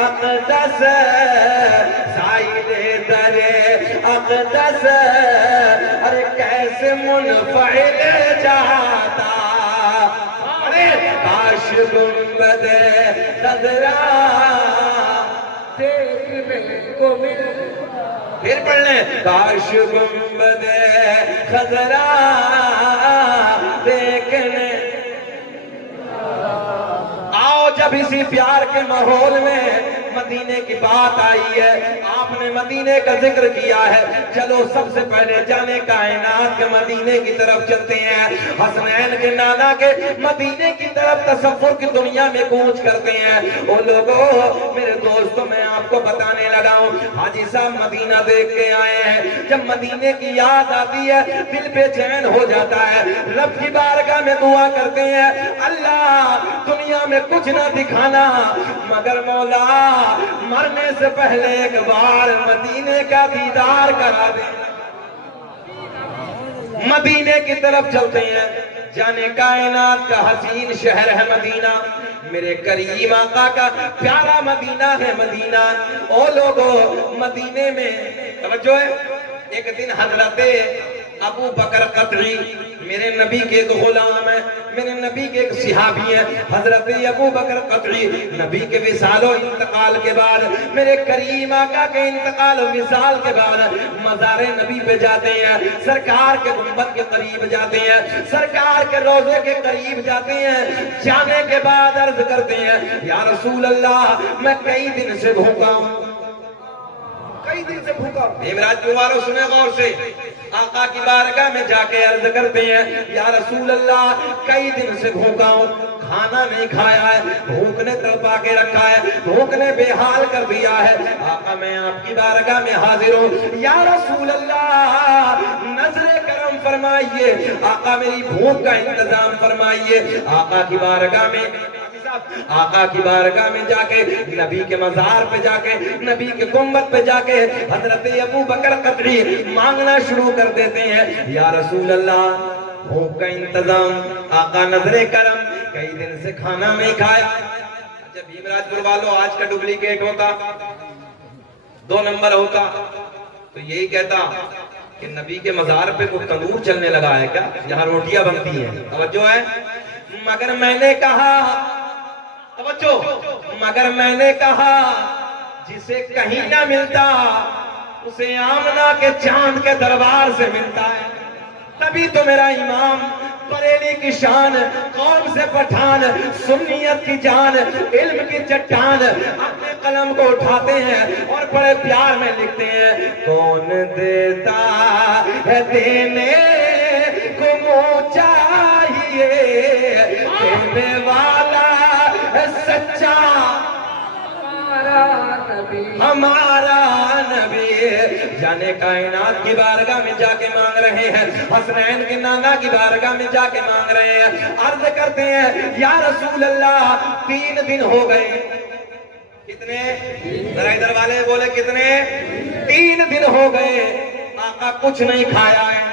اقدس سائل در اقدس ارے کیسے منفعل جاتا کاش گنبد خضرا دیکھنے کو مل پھر پڑھ لیں کاش گنبد خضرا دیکھنے آؤ جب اسی پیار کے ماحول میں مدینے کی بات آئی ہے آپ نے مدینے کا ذکر کیا ہے چلو سب سے پہلے جانے کائنات کے مدینے کی طرف چلتے ہیں حسنین کے نانا کے مدینے کی طرف تصور کی دنیا میں کوچ کرتے ہیں او لوگوں میرے دوستوں میں آپ کو بتانے لگا ہوں حاجی صاحب مدینہ دیکھ کے آئے ہیں جب مدینے کی یاد آتی ہے دل بے چین ہو جاتا ہے رب کی بارگاہ میں دعا کرتے ہیں اللہ دنیا میں کچھ نہ دکھانا مگر مولا مرنے سے پہلے ایک بار مدینے کا دیدار کرا دے مدینے کی طرف چلتے ہیں جانے کائنات کا حسین شہر ہے مدینہ میرے کریم آقا کا پیارا مدینہ ہے مدینہ او لوگوں مدینے میں توجہ ہے ایک دن حضرت ابو بکر قطعی میرے نبی کے ایک غلام ہے میرے نبی کے ایک صحابی ہیں حضرت ابو بکر قطعی نبی کے وصال و انتقال کے بعد میرے کریم آقا کے انتقال و وصال کے بعد مزار نبی پہ جاتے ہیں سرکار کے گنبد کے قریب جاتے ہیں سرکار کے روضے کے قریب جاتے ہیں جانے کے بعد عرض کرتے ہیں یا رسول اللہ میں کئی دن سے بھوکا ہوں کئی دن سے بھوکا معراج مبارک سنیں غور سے آقا کی بارگاہ میں جا کے عرض کرتے ہیں یا رسول اللہ کئی دن سے بھوکا ہوں کھانا نہیں کھایا ہے بھوک نے تڑپا کے رکھا ہے بھوک نے بے حال کر دیا ہے آقا میں آپ کی بارگاہ میں حاضر ہوں یا رسول اللہ نظر کرم فرمائیے آقا میری بھوک کا انتظام فرمائیے آقا کی بارگاہ میں آقا کی بارگاہ میں جا کے نبی کے مزار پہ جا کے نبی کے گنبد پہ جا کے حضرت ابو بکر قطعی مانگنا شروع کر دیتے ہیں یا رسول اللہ بھوک کا انتظام آقا نظر کرم کئی دن سے کھانا نہیں کھایا اچھا بھیمراج پور والوں آج کا ڈپلیکیٹ ہوتا 2 نمبر ہوتا تو یہی کہتا کہ نبی کے مزار پہ کوئی تندور چلنے لگا ہے کیا جہاں روٹیاں بنتی ہیں توجہ ہے مگر میں نے کہا مگر میں نے کہا جسے کہیں نہ ملتا اسے آمنہ کے چاند کے دربار سے ملتا ہے تبھی تو میرا امام بریلی کی شان قوم سے پٹھان سنیت کی جان علم کی چٹان اپنے قلم کو اٹھاتے ہیں اور بڑے پیار میں لکھتے ہیں کون دیتا ہے دینے کو منہ چاہیے دینے والا سچا ہمارا نبی جانے کائنات کی بارگاہ میں جا کے مانگ رہے ہیں حسنین کے نانا کی بارگاہ میں جا کے مانگ رہے ہیں عرض کرتے ہیں یا رسول اللہ 3 دن ہو گئے کتنے ذرا ادھر والے بولے کتنے 3 دن ہو گئے آقا کچھ نہیں کھایا ہے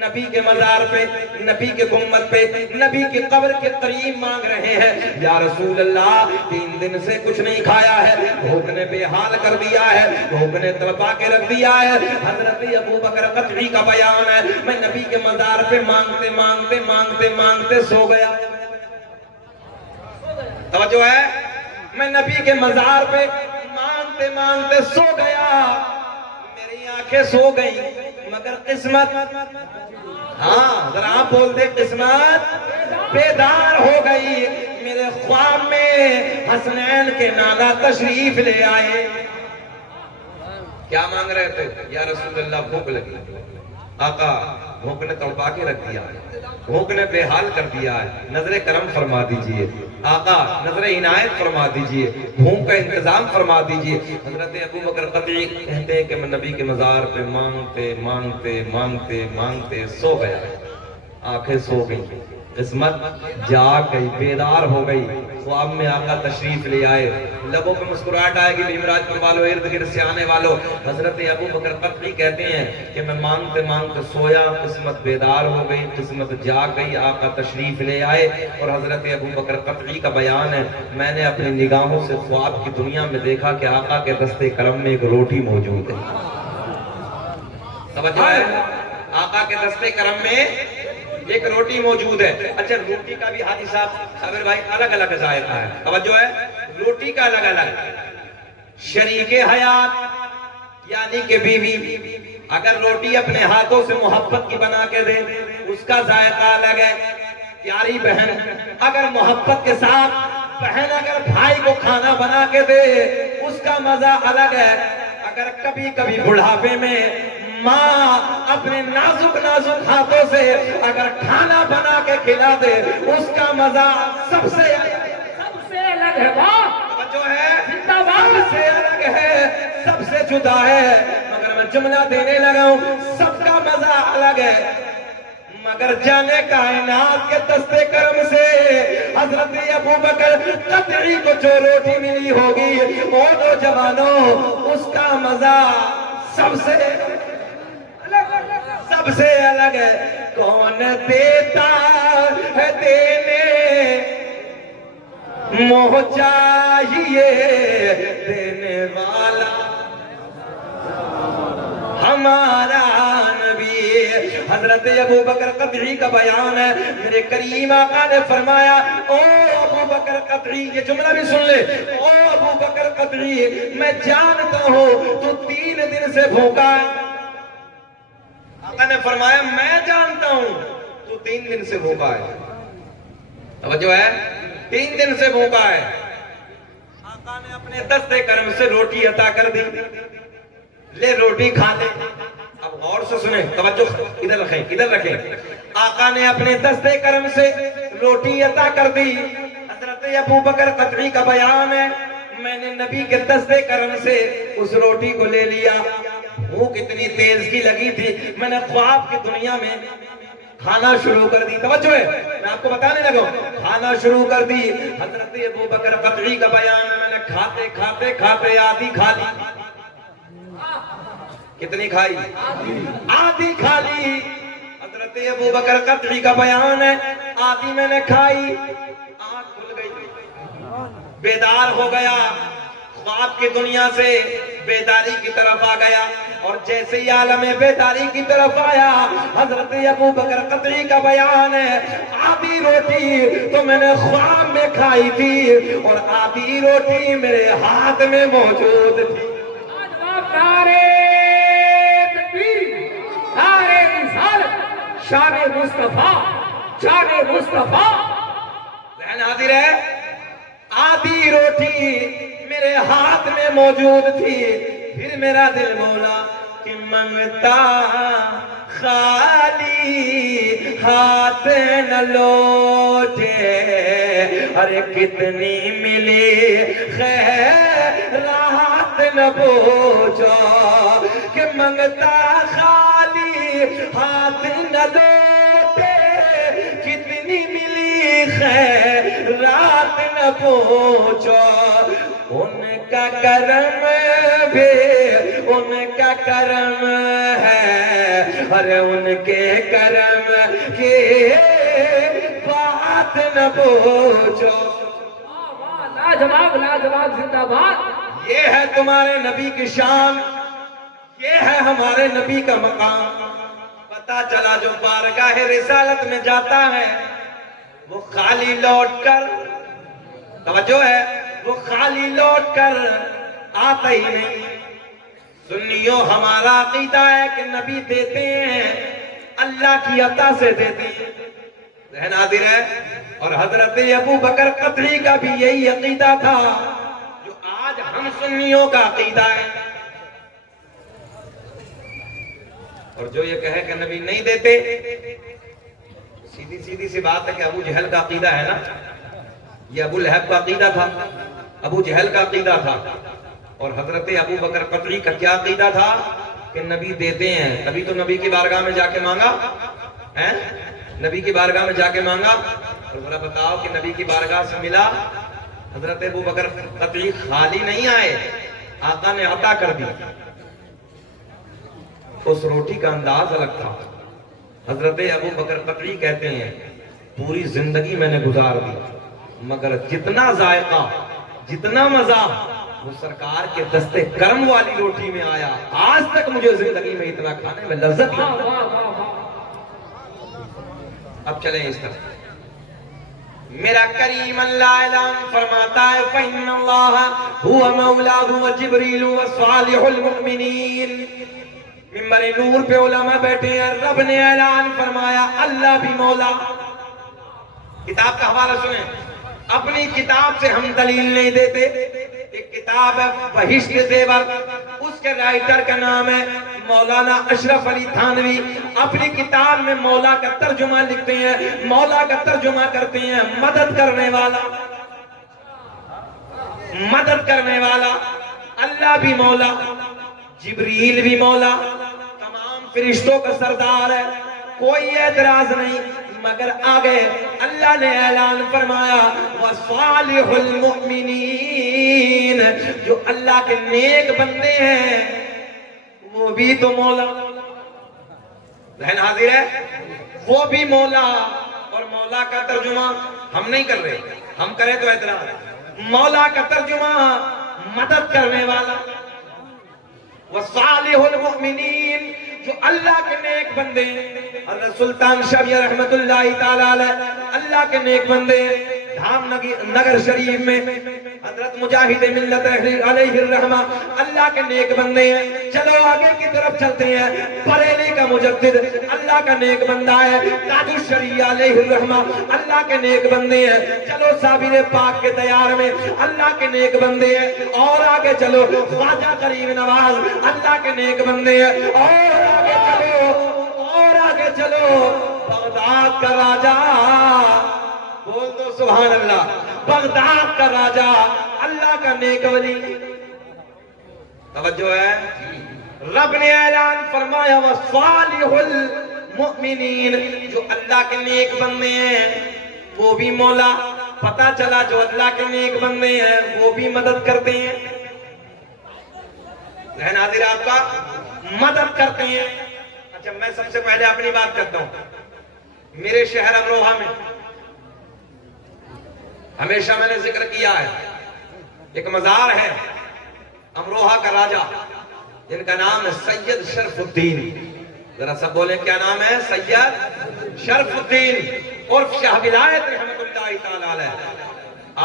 نبی کے مزار پہ نبی کے گنبد پہ نبی کی قبر کے قریب مانگ رہے ہیں یا رسول اللہ 3 دن سے کچھ نہیں کھایا ہے بھوک نے بے حال کر دیا ہے بھوک نے تڑپا کے رکھ دیا ہے حضرت ابو بکر قطعی کا بیان ہے میں نبی کے مزار پہ مانگتے مانگتے مانگتے مانگتے سو گیا توجہ ہے میں نبی کے مزار پہ مانگتے مانگتے سو گیا میری آنکھیں سو گئی مگر قسمت ہاں ذرا آپ بولتے قسمت بیدار ہو گئی میرے خواب میں حسنین کے نانا تشریف لے آئے کیا مانگ رہے تھے یا رسول اللہ بھوک لگی آقا بھوک نے تڑپا کے رکھ دیا ہے بھوک نے بے حال کر دیا ہے نظر کرم فرما دیجئے آقا نظر عنایت فرما دیجئے بھوک کا انتظام فرما دیجئے حضرت ابو بکر قطعی کہتے ہیں کہ میں نبی کے مزار پہ مانگتے مانگتے مانگتے مانگتے سو گیا آنکھیں سو گئی قسمت جاگ گئی بیدار ہو گئی خواب میں آقا تشریف لے آئے، لبوں پہ مسکراہٹ آئے گی، بیمراج پر والوں، ارد گرد سے آنے والوں۔ حضرت ابو بکر قطعی کہتے ہیں کہ میں مانگتے مانگتے سویا، قسمت بیدار ہو گئی، قسمت جاگ گئی، آقا تشریف لے آئے۔ اور حضرت ابو بکر قطعی کا بیان ہے، میں نے اپنی نگاہوں سے خواب کی دنیا میں دیکھا کہ آقا کے دستے کرم میں ایک روٹی موجود ہے۔ توجہ ہے، آقا کے دستے کرم میں ایک روٹی موجود ہے۔ اچھا، روٹی کا بھی حاجی صاحب صابر بھائی الگ الگ ذائقہ ہے، توجہ ہے، روٹی کا الگ الگ۔ شریک حیات یعنی کہ بیوی اگر روٹی اپنے ہاتھوں سے محبت کی بنا کے دے، اس کا ذائقہ الگ ہے۔ پیاری بہن اگر محبت کے ساتھ، بہن اگر بھائی کو کھانا بنا کے دے، اس کا مزہ الگ ہے۔ اگر کبھی کبھی بڑھاپے میں ماں اپنے نازک نازک ہاتھوں سے اگر کھانا بنا کے کھلا دے، اس کا مزہ سب سے الگ ہے، جو ہے سب سے الگ ہے، سب سے جدا ہے۔ مگر میں جملہ دینے لگا ہوں، سب کا مزہ الگ ہے۔ مگر جانے کائنات کے دستے کرم سے حضرت ابو بکر قطعی کو جو روٹی ملی ہوگی، او نوجوانوں، اس کا مزہ سب سے الگ ہے۔ کون دیتا ہے دینے موہ چاہیے دینے والا ہمارا نبی۔ حضرت ابو بکر قطعی کا بیان ہے، میرے کریم آقا نے فرمایا، او ابو بکر قطعی، یہ جملہ بھی سن لے، او ابو بکر قطعی، میں جانتا ہوں تو 3 دن سے بھوکا ہے۔ آقا نے فرمایا میں جانتا ہوں تو 3 دن سے بھوکا ہے۔ توجہ ہے، 3 دن سے بھوکا ہے۔ آقا نے اپنے دستے کرم سے روٹی عطا کر دی، لے روٹی کھا لے۔ اب غور سے سنیں، توجہ ادھر رکھیں۔ آقا نے اپنے دستے کرم سے روٹی عطا کر دی۔ حضرت ابو بکر قطعی کا بیان ہے، میں نے نبی کے دستے کرم سے اس روٹی کو لے لیا۔ بھوک اتنی تیز کی لگی تھی، میں نے خواب کی دنیا میں کھانا شروع کر دی۔ توجہ ہے، میں آپ کو بتانے لگا ہوں، کھانا شروع کر دی۔ حضرت ابو بکر قطعی کا بیان ہے، میں نے کھاتے آدھی کھا لی۔ کتنی کھائی؟ آدھی کھا لی۔ حضرت ابو بکر قطعی کا بیان ہے، آدھی میں نے کھائی، آنکھ کھل گئی، بیدار ہو گیا، خواب کی دنیا سے بیداری کی طرف آ گیا۔ اور جیسے ہی عالم بیداری کی طرف آیا، حضرت ابو بکر قطعی کا بیان ہے، آدھی روٹی تو میں نے خواب میں کھائی تھی اور آدھی روٹی میرے ہاتھ میں موجود تھی۔ شان مصطفیٰ، شان مصطفیٰ۔ ذہن حاضر ہے، آدھی روٹی میرے ہاتھ میں موجود تھی۔ پھر میرا دل بولا کہ منگتا خالی ہاتھ نہ لوٹے، ارے کتنی ملی خیرات نہ پوچھو، کہ منگتا خالی ہاتھ نہ لوٹے، کتنی ملی خیرات نہ پوچھو۔ ان کا کرم بھی ان کا کرم ہے، ارے ان کے کرم کی بات نہ پوچھو۔ لاجواب لاجواب، زندہ باد۔ یہ ہے تمہارے نبی کی شان، یہ ہے ہمارے نبی کا مقام۔ پتہ چلا جو بارگاہ رسالت میں جاتا ہے وہ خالی لوٹ کر، توجہ ہے، وہ خالی لوٹ کر آتا ہی نہیں۔ سنیوں ہمارا عقیدہ ہے کہ نبی دیتے ہیں، اللہ کی عطا سے دیتے ہیں۔ ذہن حاضر ہے، اور حضرت ابو بکر قطعی کا بھی یہی عقیدہ تھا جو آج ہم سنیوں کا عقیدہ ہے۔ اور جو یہ کہے کہ نبی نہیں دیتے، سیدھی سی بات ہے کہ ابو جہل کا عقیدہ ہے نا، یہ ابو لہب کا عقیدہ تھا، ابو جہل کا عقیدہ تھا۔ اور حضرت ابو بکر قطعی کا کیا عقیدہ تھا کہ نبی دیتے ہیں۔ تبھی تو نبی کی بارگاہ میں جا کے مانگا، نبی کی بارگاہ میں جا کے مانگا۔ اور ذرا بتاؤ کہ نبی کی بارگاہ سے ملا حضرت ابو بکر قطعی خالی نہیں آئے، آقا نے عطا کر دی۔ اس روٹی کا انداز الگ تھا۔ حضرت ابو بکر قطعی کہتے ہیں پوری زندگی میں نے گزار دی، مگر جتنا ذائقہ، جتنا مزہ وہ سرکار کے دستے کرم والی روٹی میں آیا، آج تک مجھے زندگی میں اتنا کھانے میں لذت واہ نہیں۔ واہ واہ واہ۔ اب چلیں اس طرح، میرا کریم اللہ اعلان فرماتا ہے فَإِنَّ اللَّهَ هُوَ مَوْلَاهُ وَجِبْرِيلُ وَصَالِحُ الْمُؤْمِنِينَ۔ ممبر نور پہ علماء بیٹھے ہیں، رب نے اعلان فرمایا اللہ بھی مولا۔ کتاب کا حوالہ سنیں، اپنی کتاب سے ہم دلیل نہیں دیتے۔ ایک کتاب ہے بہشت زیور، اس کے رائٹر کا نام ہے مولانا اشرف علی تھانوی۔ اپنی کتاب میں مولا کا ترجمہ لکھتے ہیں، مولا کا ترجمہ کرتے ہیں مدد کرنے والا، مدد کرنے والا۔ اللہ بھی مولا، جبریل بھی مولا، تمام فرشتوں کا سردار ہے، کوئی اعتراض نہیں۔ مگر آگے اللہ نے اعلان فرمایا وَصَالِحُ الْمُؤْمِنِينَ، جو اللہ کے نیک بندے ہیں وہ بھی تو مولا۔ ذہن حاضر ہے؟ وہ بھی مولا۔ اور مولا کا ترجمہ ہم نہیں کر رہے، ہم کریں تو اعتراض۔ مولا کا ترجمہ مدد کرنے والا۔ وَصَالِحُ الْمُؤْمِنِينَ، جو اللہ کے نیک بندے ہیں۔ حضرت سلطان شاہ رحمت اللہ تعالیٰ علیہ اللہ کے نیک بندے ہیں۔ دھام نگر شریف میں حضرت مجاہد ملت علیہ الرحمہ اللہ کے نیک بندے ہیں۔ چلو آگے کی طرف چلتے ہیں، بریلی کا مجدد اللہ کا نیک بندہ ہے، تاج الشریعہ علیہ الرحمہ اللہ کے نیک بندے ہیں۔ چلو صابر پاک کے دیار میں اللہ کے نیک بندے ہیں، اور آگے چلو خواجہ غریب نواز اللہ کے نیک بندے ہیں، اور آگے چلو، اور آگے چلو بغداد کا راجہ، بول دو سبحان اللہ، بغداد کا راجہ اللہ کا نیک ولی۔ توجہ ہے، رب نے اعلان فرمایا وَصَالِحُ الْمُؤْمِنِينَ، جو اللہ کے نیک بندے ہیں وہ بھی مولا۔ پتا چلا جو اللہ کے نیک بندے ہیں وہ بھی مدد کرتے ہیں۔ ذہن حاضر آپ کا، مدد کرتے ہیں۔ اچھا میں سب سے پہلے اپنی بات کرتا ہوں۔ میرے شہر امروہہ میں ہمیشہ میں نے ذکر کیا ہے، ایک مزار ہے امروہہ کا راجہ جن کا نام ہے سید شرف الدین۔ ذرا سب بولیں کیا نام ہے؟ سید شرف الدین عرف شاہ ولایت رحمت اللہ تعالی علیہ۔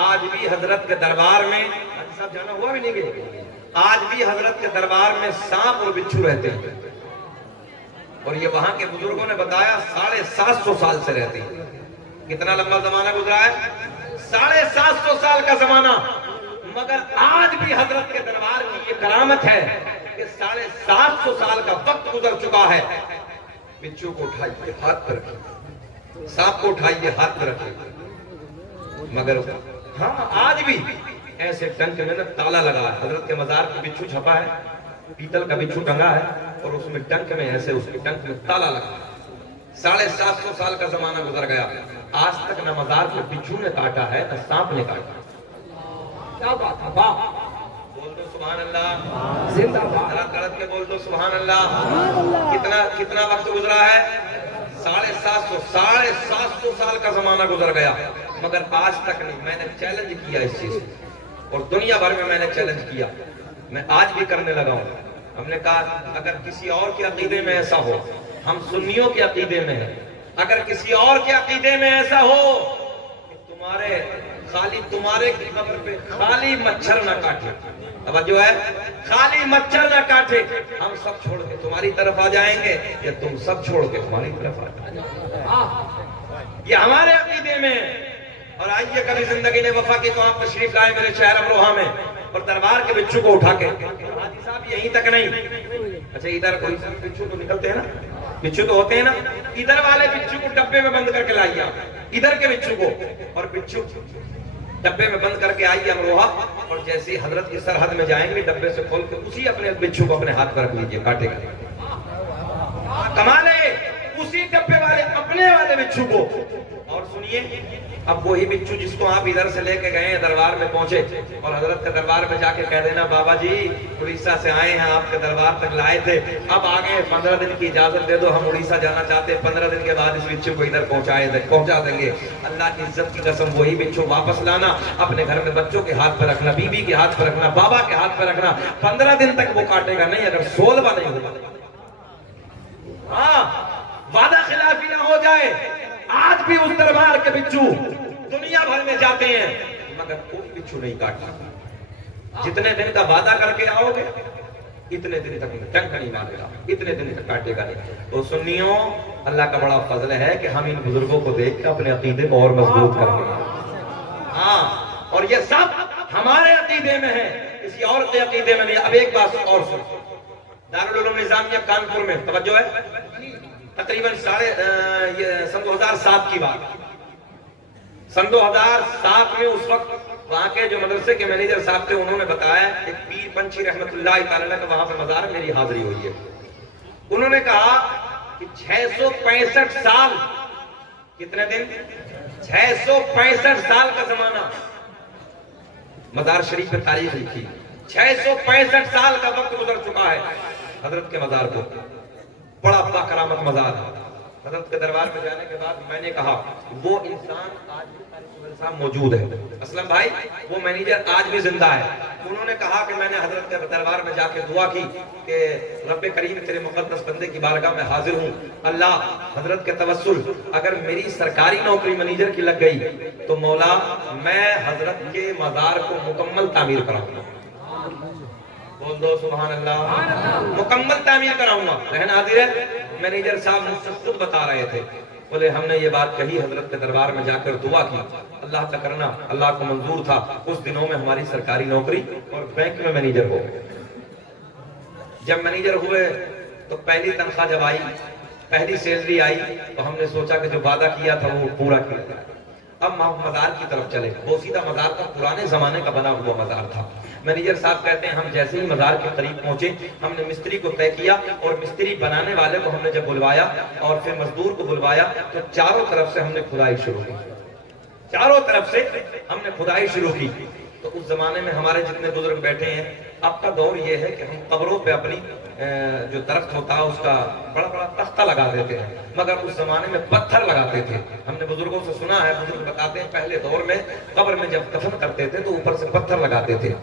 آج بھی حضرت کے دربار میں، صاحب جانا ہوا بھی نہیں گئے، آج بھی حضرت کے دربار میں سانپ اور بچھو رہتے ہیں، اور یہ وہاں کے بزرگوں نے بتایا 750 سال سے رہتے ہیں۔ کتنا لمبا زمانہ گزرا ہے؟ 750 سال کا زمانہ۔ مگر آج بھی حضرت کے دربار کی یہ کرامت ہے کہ 750 سال کا وقت گزر چکا ہے، بچھو کو اٹھائیے ہاتھ پر رکھیے، سانپ کو اٹھائیے ہاتھ پر رکھیے، مگر ہاں آج بھی ایسے ٹنک میں تالا لگا ہے۔ حضرت کے مزار کی بچھو چھپا ہے، پیتل کا بچھو ٹنگا ہے، اور اس میں ٹنک میں ایسے اس کے ٹنک میں تالا لگا ہے۔ 750 سال کا زمانہ گزر گیا، آج تک نہ مزار کے بچھو نے کاٹا ہے نہ سانپ نے کاٹا۔ کیا بات ہے، واہ، بول دو سبحان اللہ، زندہ باد۔ ذرا تڑپ کے بول دو سبحان اللہ۔ کتنا وقت گزرا ہے؟ 750 سال کا زمانہ گزر گیا، مگر آج تک نہیں۔ میں نے چیلنج کیا اس چیز کو، اور دنیا بھر میں میں نے چیلنج کیا، میں آج بھی کرنے لگا ہوں۔ ہم نے کہا اگر کسی اور کے عقیدے میں ایسا ہو، ہم سنیوں کے عقیدے میں ہیں، اگر کسی اور کے عقیدے میں ایسا ہو کہ تمہارے کی قبر پہ خالی مچھر نہ کاٹے، توجہ ہے، خالی مچھر نہ کاٹے، ہم سب چھوڑ کے تمہاری طرف آ جائیں گے یا تم سب چھوڑ کے تمہاری طرف آ جائیں گے، یہ ہمارے عقیدے میں۔ اور آئیے کبھی زندگی نے وفا کی تو آپ تشریف لائے میرے شہر امروہہ میں، اور دربار کے بچھو کو اٹھا کے، حاجی صاحب یہیں تک نہیں، اچھا ادھر کوئی بچھو تو نکلتے ہیں نا، بچھو تو ہوتے ہیں نا، ادھر والے بچھو کو ڈبے میں بند کر کے لائیے، ادھر کے بچھو کو، اور بچھو ڈبے میں بند کر کے آئیے امروہہ، اور جیسے ہی حضرت کی سرحد میں جائیں گے ڈبے سے کھول کے اسی اپنے بچھو کو اپنے ہاتھ پر رکھ لیجئے، کاٹے گا، کمال ہے، اسی ڈبے والے اپنے والے بچھو کو۔ اور سنیے اب وہی بچو جس کو آپ ادھر سے لے کے گئے ہیں دربار میں پہنچے اور حضرت کے دربار میں جا کے کہہ دینا بابا جی اڑیسہ سے آئے ہیں آپ کے دربار تک لائے تھے اب آگے 15 دن کی اجازت دے دو ہم اڑیسہ جانا چاہتے ہیں 15 دن کے بعد اس بچو کو ادھر پہنچا دیں گے اللہ کی عزت کی قسم وہی بچو واپس لانا اپنے گھر میں بچوں کے ہاتھ پہ رکھنا بیوی کے ہاتھ پہ رکھنا بابا کے ہاتھ پہ رکھنا 15 دن تک وہ کاٹے گا نہیں اگر 16واں نہیں ہوگا ہاں وعدہ خلافی نہ ہو جائے آج بھی اس دربار کے بچو دنیا بھر میں جاتے ہیں مگر کوئی بچو نہیں کاٹتا جتنے دن کا وعدہ کر کے آؤ گے اتنے دن تک ڈنک نہیں مارے گا اتنے دن تک کاٹے گا نہیں تو سنیوں اللہ کا بڑا فضل ہے کہ ہم ان بزرگوں کو دیکھ کے اپنے عقیدے کو اور مضبوط کر دیں ہاں اور یہ سب ہمارے عقیدے میں ہے کسی اور کے عقیدے میں نہیں اب ایک بات اور سن دارالعلوم نظامیہ کانپور میں توجہ ہے تقریباً سن 2007 کی بات سن 2007 میں اس وقت وہاں کے جو مدرسے کے مینیجر صاحب تھے انہوں نے بتایا ایک پیر پنچھی رحمت اللہ تعالیٰ کا وہاں پر مزار میری حاضری ہوئی ہے انہوں نے کہا کہ 665 سال کتنے دن 665 سال کا زمانہ مزار شریف پہ تاریخ لکھی 665 سال کا وقت گزر چکا ہے حضرت کے مزار کو بڑا باکرامت مزار ہے حضرت کے دربار میں جانے کے بعد میں نے کہا وہ انسان آج بھی صاحب موجود ہے اسلم بھائی وہ مینیجر آج بھی زندہ ہے انہوں نے کہا کہ میں نے حضرت کے دربار میں جا کے دعا کی کہ رب کریم تیرے مقدس بندے کی بارگاہ میں حاضر ہوں اللہ حضرت کے توسل اگر میری سرکاری نوکری مینیجر کی لگ گئی تو مولا میں حضرت کے مزار کو مکمل تعمیر کراؤں گا بول دو سبحان اللہ مکمل تعمیر کراؤں گا رہن حاضر ہے مینیجر صاحب مجھ سے خود بتا رہے تھے بولے ہم نے یہ بات کہی حضرت کے دربار میں جا کر دعا کی اللہ کا کرنا اللہ کو منظور تھا اس دنوں میں ہماری سرکاری نوکری اور بینک میں مینیجر ہو گئے جب مینیجر ہوئے تو پہلی تنخواہ جب آئی پہلی سیلری آئی تو ہم نے سوچا کہ جو وعدہ کیا تھا وہ پورا کیا اب مزار کی طرف چلے بوسیدہ مزار کا پرانے زمانے کا بنا ہوا مزار تھا مینیجر صاحب کہتے ہیں ہم جیسے ہی مزار کے قریب پہنچے ہم نے مستری کو طے کیا اور مستری بنانے والے کو ہم نے جب بلوایا اور پھر مزدور کو بلوایا تو چاروں طرف سے ہم نے کھدائی شروع کی چاروں طرف سے ہم نے کھدائی شروع کی تو اس زمانے میں ہمارے جتنے بزرگ بیٹھے ہیں اب کا دور یہ ہے کہ ہم قبروں پہ اپنی جو درخت ہوتا ہے اس کا بڑا بڑا تختہ لگا دیتے ہیں مگر اس زمانے میں پتھر لگاتے تھے ہم نے بزرگوں سے سنا ہے بزرگ بتاتے ہیں پہلے دور میں قبر میں جب دفن کرتے تھے تو اوپر سے پتھر لگاتے تھے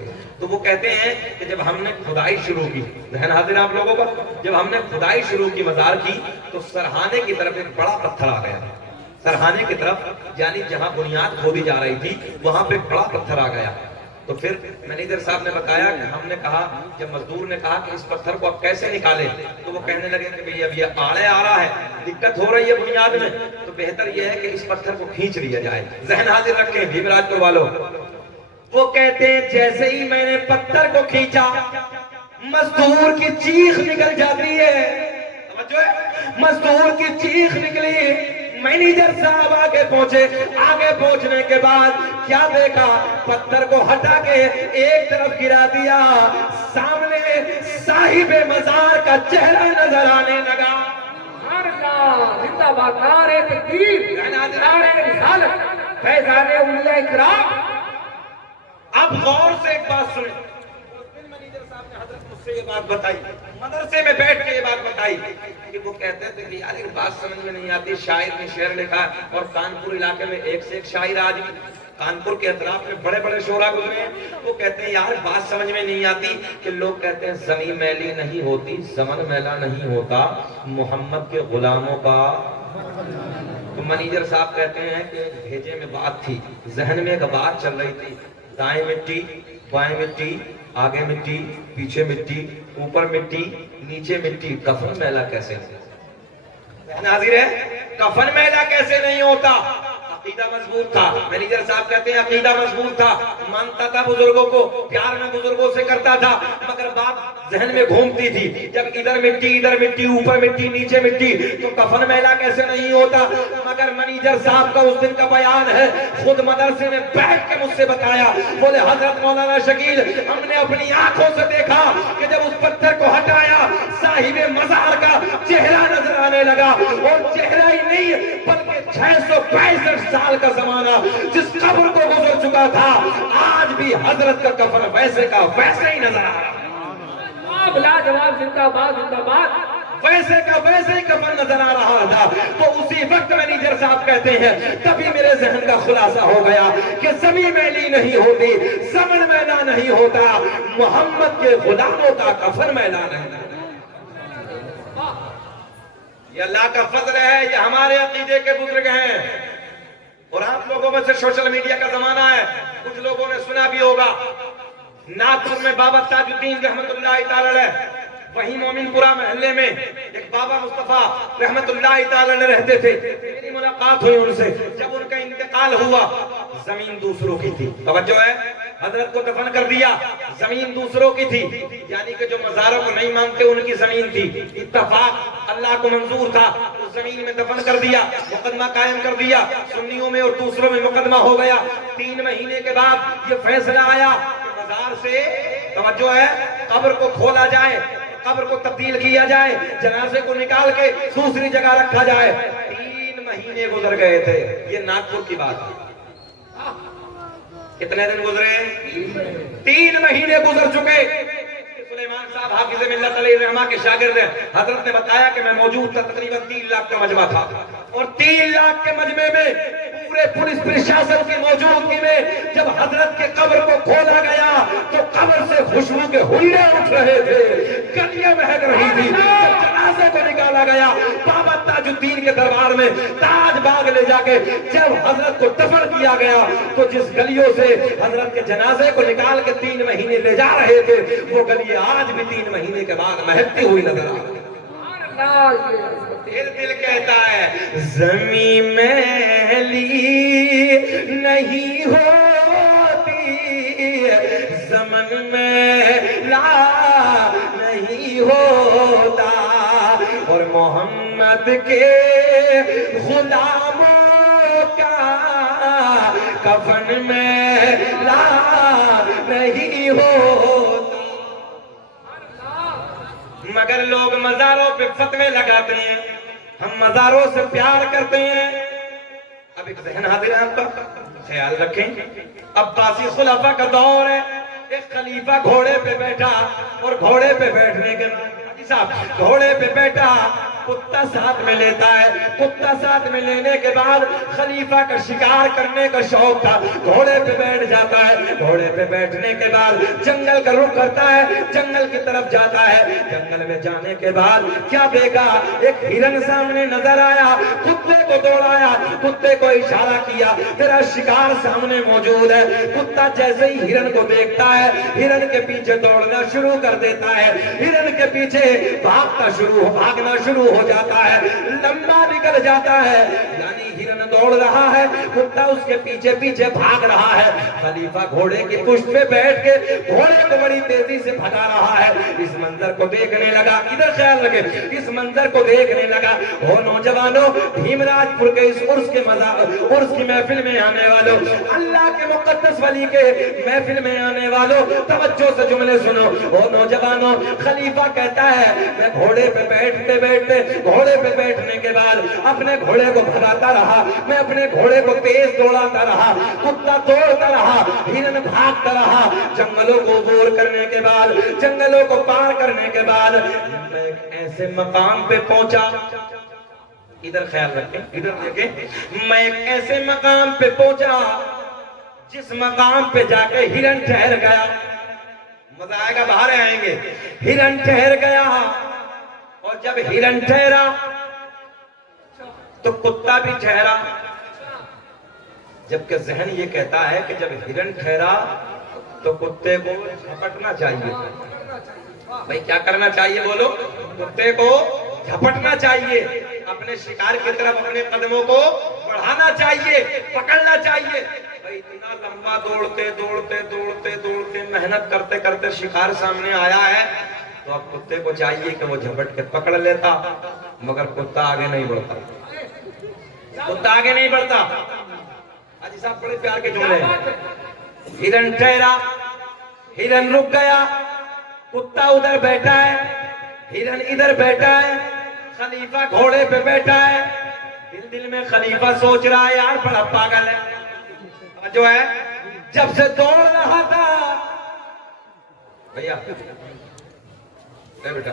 تو وہ کہتے ہیں کہ جب ہم نے کھدائی شروع کی ذہن حاضر آپ لوگوں کا جب ہم نے کھدائی شروع کی مزار کی تو سرہانے کی طرف ایک بڑا پتھر آ گیا سرہانے کی طرف یعنی جہاں بنیاد کھودی جا رہی تھی وہاں پہ بڑا پتھر آ گیا تو پھر مینیجر صاحب نے بتایا کہ ہم نے کہا جب مزدور نے کہا کہ اس پتھر کو اب کیسے نکالیں تو وہ کہنے لگے کہ بھئی اب یہ آڑے آ رہا ہے دقت ہو رہی ہے بنیاد میں تو بہتر یہ ہے کہ اس پتھر کو کھینچ لیا جائے ذہن حاضر رکھیں بھیمراج پور والوں وہ کہتے ہیں جیسے ہی میں نے پتھر کو کھینچا مزدور کی چیخ نکل جاتی ہے مزدور کی چیخ نکلی مینیجر صاحب آگے پہنچنے کے بعد کیا دیکھا پتھر کو ہٹا کے ایک طرف گرا دیا سامنے صاحب مزار کا چہرہ نظر آنے لگا زندہ باد نعرہ تکبیر نعرہ رسالت فیضان اولیاء کرام اب غور سے ایک بات سنیں مینیجر صاحب نے حضرت مجھ سے یہ بات بتائی مدرسے میں بیٹھ کے یہ بات بتائی کہ وہ کہتے تھے کہ یار یہ بات سمجھ میں نہیں آتی شاعر نے شعر لکھا اور کانپور علاقے میں ایک سے ایک شاعر آج بھی کانپور کے اطراف میں بڑے بڑے شعراء گزرے ہیں وہ کہتے ہیں یار بات سمجھ میں نہیں آتی کہ لوگ کہتے ہیں زمین میلی نہیں ہوتی زمن میلا نہیں ہوتا محمد کے غلاموں کا تو مینیجر صاحب کہتے ہیں کہ بھیجے میں بات تھی ذہن میں ایک بات چل رہی تھی دائیں مٹی بائیں مٹی آگے مٹی پیچھے مٹی اوپر مٹی نیچے مٹی کفن میلا کیسے حاضر ہے کفن میلا کیسے نہیں ہوتا عقیدہ مضبوط تھا مینیجر صاحب کہتے ہیں عقیدہ مضبوط تھا مانتا تھا بزرگوں کو پیار میں بزرگوں سے کرتا تھا مگر بات ذہن میں گھومتی تھی جب ادھر مٹی اوپر مٹی نیچے مٹی تو کفن میلا کیسے نہیں ہوتا مگر مینیجر صاحب کا اس دن کا بیان ہے خود مدرسے میں بیٹھ کے مجھ سے بتایا بولے حضرت مولانا شکیل ہم نے اپنی آنکھوں سے دیکھا کہ جب اس پتھر کو ہٹایا صاحب مزار کا چہرہ نظر آنے لگا اور چہرہ ہی نہیں بلکہ 665 سال کا زمانہ جس قبر کو گزر چکا تھا، آج بھی حضرت کا کفن ویسے کا ویسے ہی نظر آ رہا ہے، لاجواب، زندہ باد، زندہ باد، ویسے کا ویسے ہی کفن نظر آ رہا تھا۔ تو اسی وقت مینیجر صاحب کہتے ہیں، تبھی میرے ذہن کا خلاصہ ہو گیا کہ زمین میلی نہیں ہوتی، زمن میلا نہیں ہوتا، محمد کے غلاموں کا کفن میلا نہیں ہوتا۔ یہ اللہ کا فضل ہے، یہ ہمارے عقیدے کے بزرگ ہیں۔ اور آپ لوگوں میں سے سوشل میڈیا کا زمانہ ہے، کچھ لوگوں نے سنا بھی ہوگا، ناگپور میں بابا تاج الدین رحمت اللہ تعالی علیہ، وہیں مومن پورہ محلے میں ایک بابا مصطفیٰ رحمت اللہ تعالی علیہ رہتے تھے۔ میری ملاقات ہوئی ان سے، جب ان کا انتقال ہوا، زمین دوسروں کی تھی، توجہ ہے، حضرت کو دفن کر دیا، زمین دوسروں کی تھی، یعنی کہ جو مزاروں کو نہیں مانتے ان کی زمین تھی، اتفاق اللہ کو منظور تھا، اس زمین میں دفن کر دیا، مقدمہ قائم کر دیا، سنیوں میں اور دوسروں میں مقدمہ ہو گیا۔ 3 مہینے کے بعد یہ فیصلہ آیا کہ مزار سے، توجہ ہے، قبر کو کھولا جائے، قبر کو تبدیل کیا جائے، جنازے کو نکال کے دوسری جگہ رکھا جائے۔ 3 مہینے گزر گئے تھے، یہ ناگپور کی بات ہے۔ کتنے دن گزرے؟ 3 مہینے گزر چکے۔ سلیمان صاحب حافظ ملت علیہ الرحمہ کے شاگرد ہیں، حضرت نے بتایا کہ میں موجود تھا، تقریباً 3 لاکھ کا مجمع تھا، اور 3 لاکھ کے مجمع میں پورے پولیس پرشاسن کی موجودگی میں جب حضرت کے قبر کو کھولا گیا تو قبر سے خوشبو کے حلے اٹھ رہے تھے، گلیاں مہک رہی تھی۔ جب جنازے کو نکالا گیا، بابا تاج الدین کے دربار میں تاج باغ لے جا کے جب حضرت کو دفن کیا گیا تو جس گلیوں سے حضرت کے جنازے کو نکال کے 3 مہینے لے جا رہے تھے، وہ گلیاں آج بھی 3 مہینے کے بعد مہکتی ہوئی نظر آ رہی۔ پھر دل کہتا ہے زمین میلی نہیں ہوتی، زمن میلا نہیں ہوتا، اور محمد کے غلاموں کا کفن میلا نہیں ہوتا۔ مگر لوگ مزاروں پہ فتوے لگاتے ہیں، ہم مزاروں سے پیار کرتے ہیں۔ اب ایک ذہن حاضر ہے آپ کا، خیال رکھیں، عباسی خلافہ کا دور ہے، ایک خلیفہ گھوڑے پہ بیٹھا، اور گھوڑے پہ بیٹھنے کے بعد گھوڑے پہ بیٹھا، کتا ساتھ میں لیتا ہے، کتا ساتھ میں لینے کے بعد خلیفہ کا شکار کرنے کا شوق تھا، گھوڑے پہ بیٹھ جاتا ہے، گھوڑے پہ بیٹھنے کے بعد جنگل کا رخ کرتا ہے، جنگل کی طرف جاتا ہے، جنگل میں جانے کے بعد کیا دیکھا، ایک ہرن سامنے نظر آیا، کتے کو دوڑایا، کتے کو اشارہ کیا، تیرا شکار سامنے موجود ہے۔ کتا جیسے ہی ہرن کو دیکھتا ہے، ہرن کے پیچھے دوڑنا شروع کر دیتا ہے، ہرن کے پیچھے بھاگنا شروع ہو جاتا ہے، لمبا نکل جاتا ہے، یعنی ہرن دوڑ رہا ہے، کتا اس کے پیچھے پیچھے بھاگ رہا ہے، خلیفہ گھوڑے کی پشت پہ بیٹھ کے گھوڑے کو بڑی تیزی سے بھگا رہا ہے۔ اس منظر کو دیکھنے لگا، ادھر خیال رکھے، اس منظر کو دیکھنے لگا، وہ نوجوانوں، بھیم راج پور کے اس عرس کی محفل میں آنے والوں، اللہ کے مقدس ولی کے محفل میں آنے والوں، توجہ سے جملے سنو۔ وہ نوجوانوں، خلیفہ کہتا ہے میں گھوڑے پہ گھوڑے پہ بیٹھنے کے بعد اپنے گھوڑے کو بھگاتا رہا، میں اپنے گھوڑے کو تیز دوڑاتا رہا، کتا دوڑتا رہا، ہرن بھاگتا رہا، جنگلوں کو عبور کرنے کے بعد، جنگلوں کو پار کرنے کے بعد میں ایک ایسے مقام پہ پہنچا، ادھر خیال رکھیں، ادھر دیکھیں، میں ایک ایسے مقام پہ پہنچا جس مقام پہ جا کے ہرن ٹھہر گیا، مزہ آئے گا، باہر آئیں گے، ہرن ٹھہر گیا، اور جب ہرن ٹھہرا تو کتا بھی ٹھہرا، جبکہ ذہن یہ کہتا ہے کہ جب ہرن ٹھہرا تو کتے کو جھپٹنا چاہیے۔ بھائی کیا کرنا چاہیے بولو؟ کتے کو جھپٹنا چاہیے، اپنے شکار کی طرف اپنے قدموں کو بڑھانا چاہیے، پکڑنا چاہیے۔ بھائی اتنا لمبا دوڑتے محنت کرتے کرتے شکار سامنے آیا ہے، تو اب کتے کو چاہیے کہ وہ جھپٹ کے پکڑ لیتا، مگر کتا آگے نہیں بڑھتا، کتا آگے نہیں بڑھتا۔ حاجی صاحب بڑے پیار کے جملے ہیں۔ ہرن ٹھہرا، ہرن رک گیا، کتا ادھر بیٹھا ہے، ہرن ادھر بیٹھا ہے، خلیفہ گھوڑے پہ بیٹھا ہے، دل دل میں خلیفہ سوچ رہا ہے یار بڑا پاگل ہے جو ہے جب سے دوڑ رہا تھا بھیا بیٹا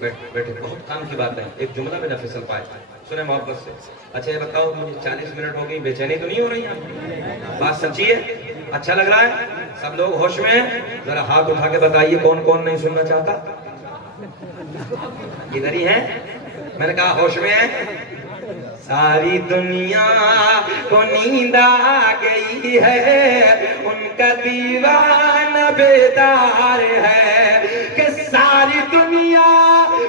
بیٹھے بہت کام کی بات ہے ایک جملہ میں نہ پھسل پائے سنیں محبت سے اچھا یہ بتاؤ مجھے 40 منٹ ہو گئی بے چینی تو نہیں ہو رہی ہے بات سچی ہے اچھا لگ رہا ہے سب لوگ ہوش میں ہیں ذرا ہاتھ اٹھا کے بتائیے کون کون نہیں سننا چاہتا ادھر ہی ہیں میں نے کہا ہوش میں ہیں ساری دنیا کو نیند آ گئی ہے ان کا دیوانہ بیدار ہے کہ ساری دنیا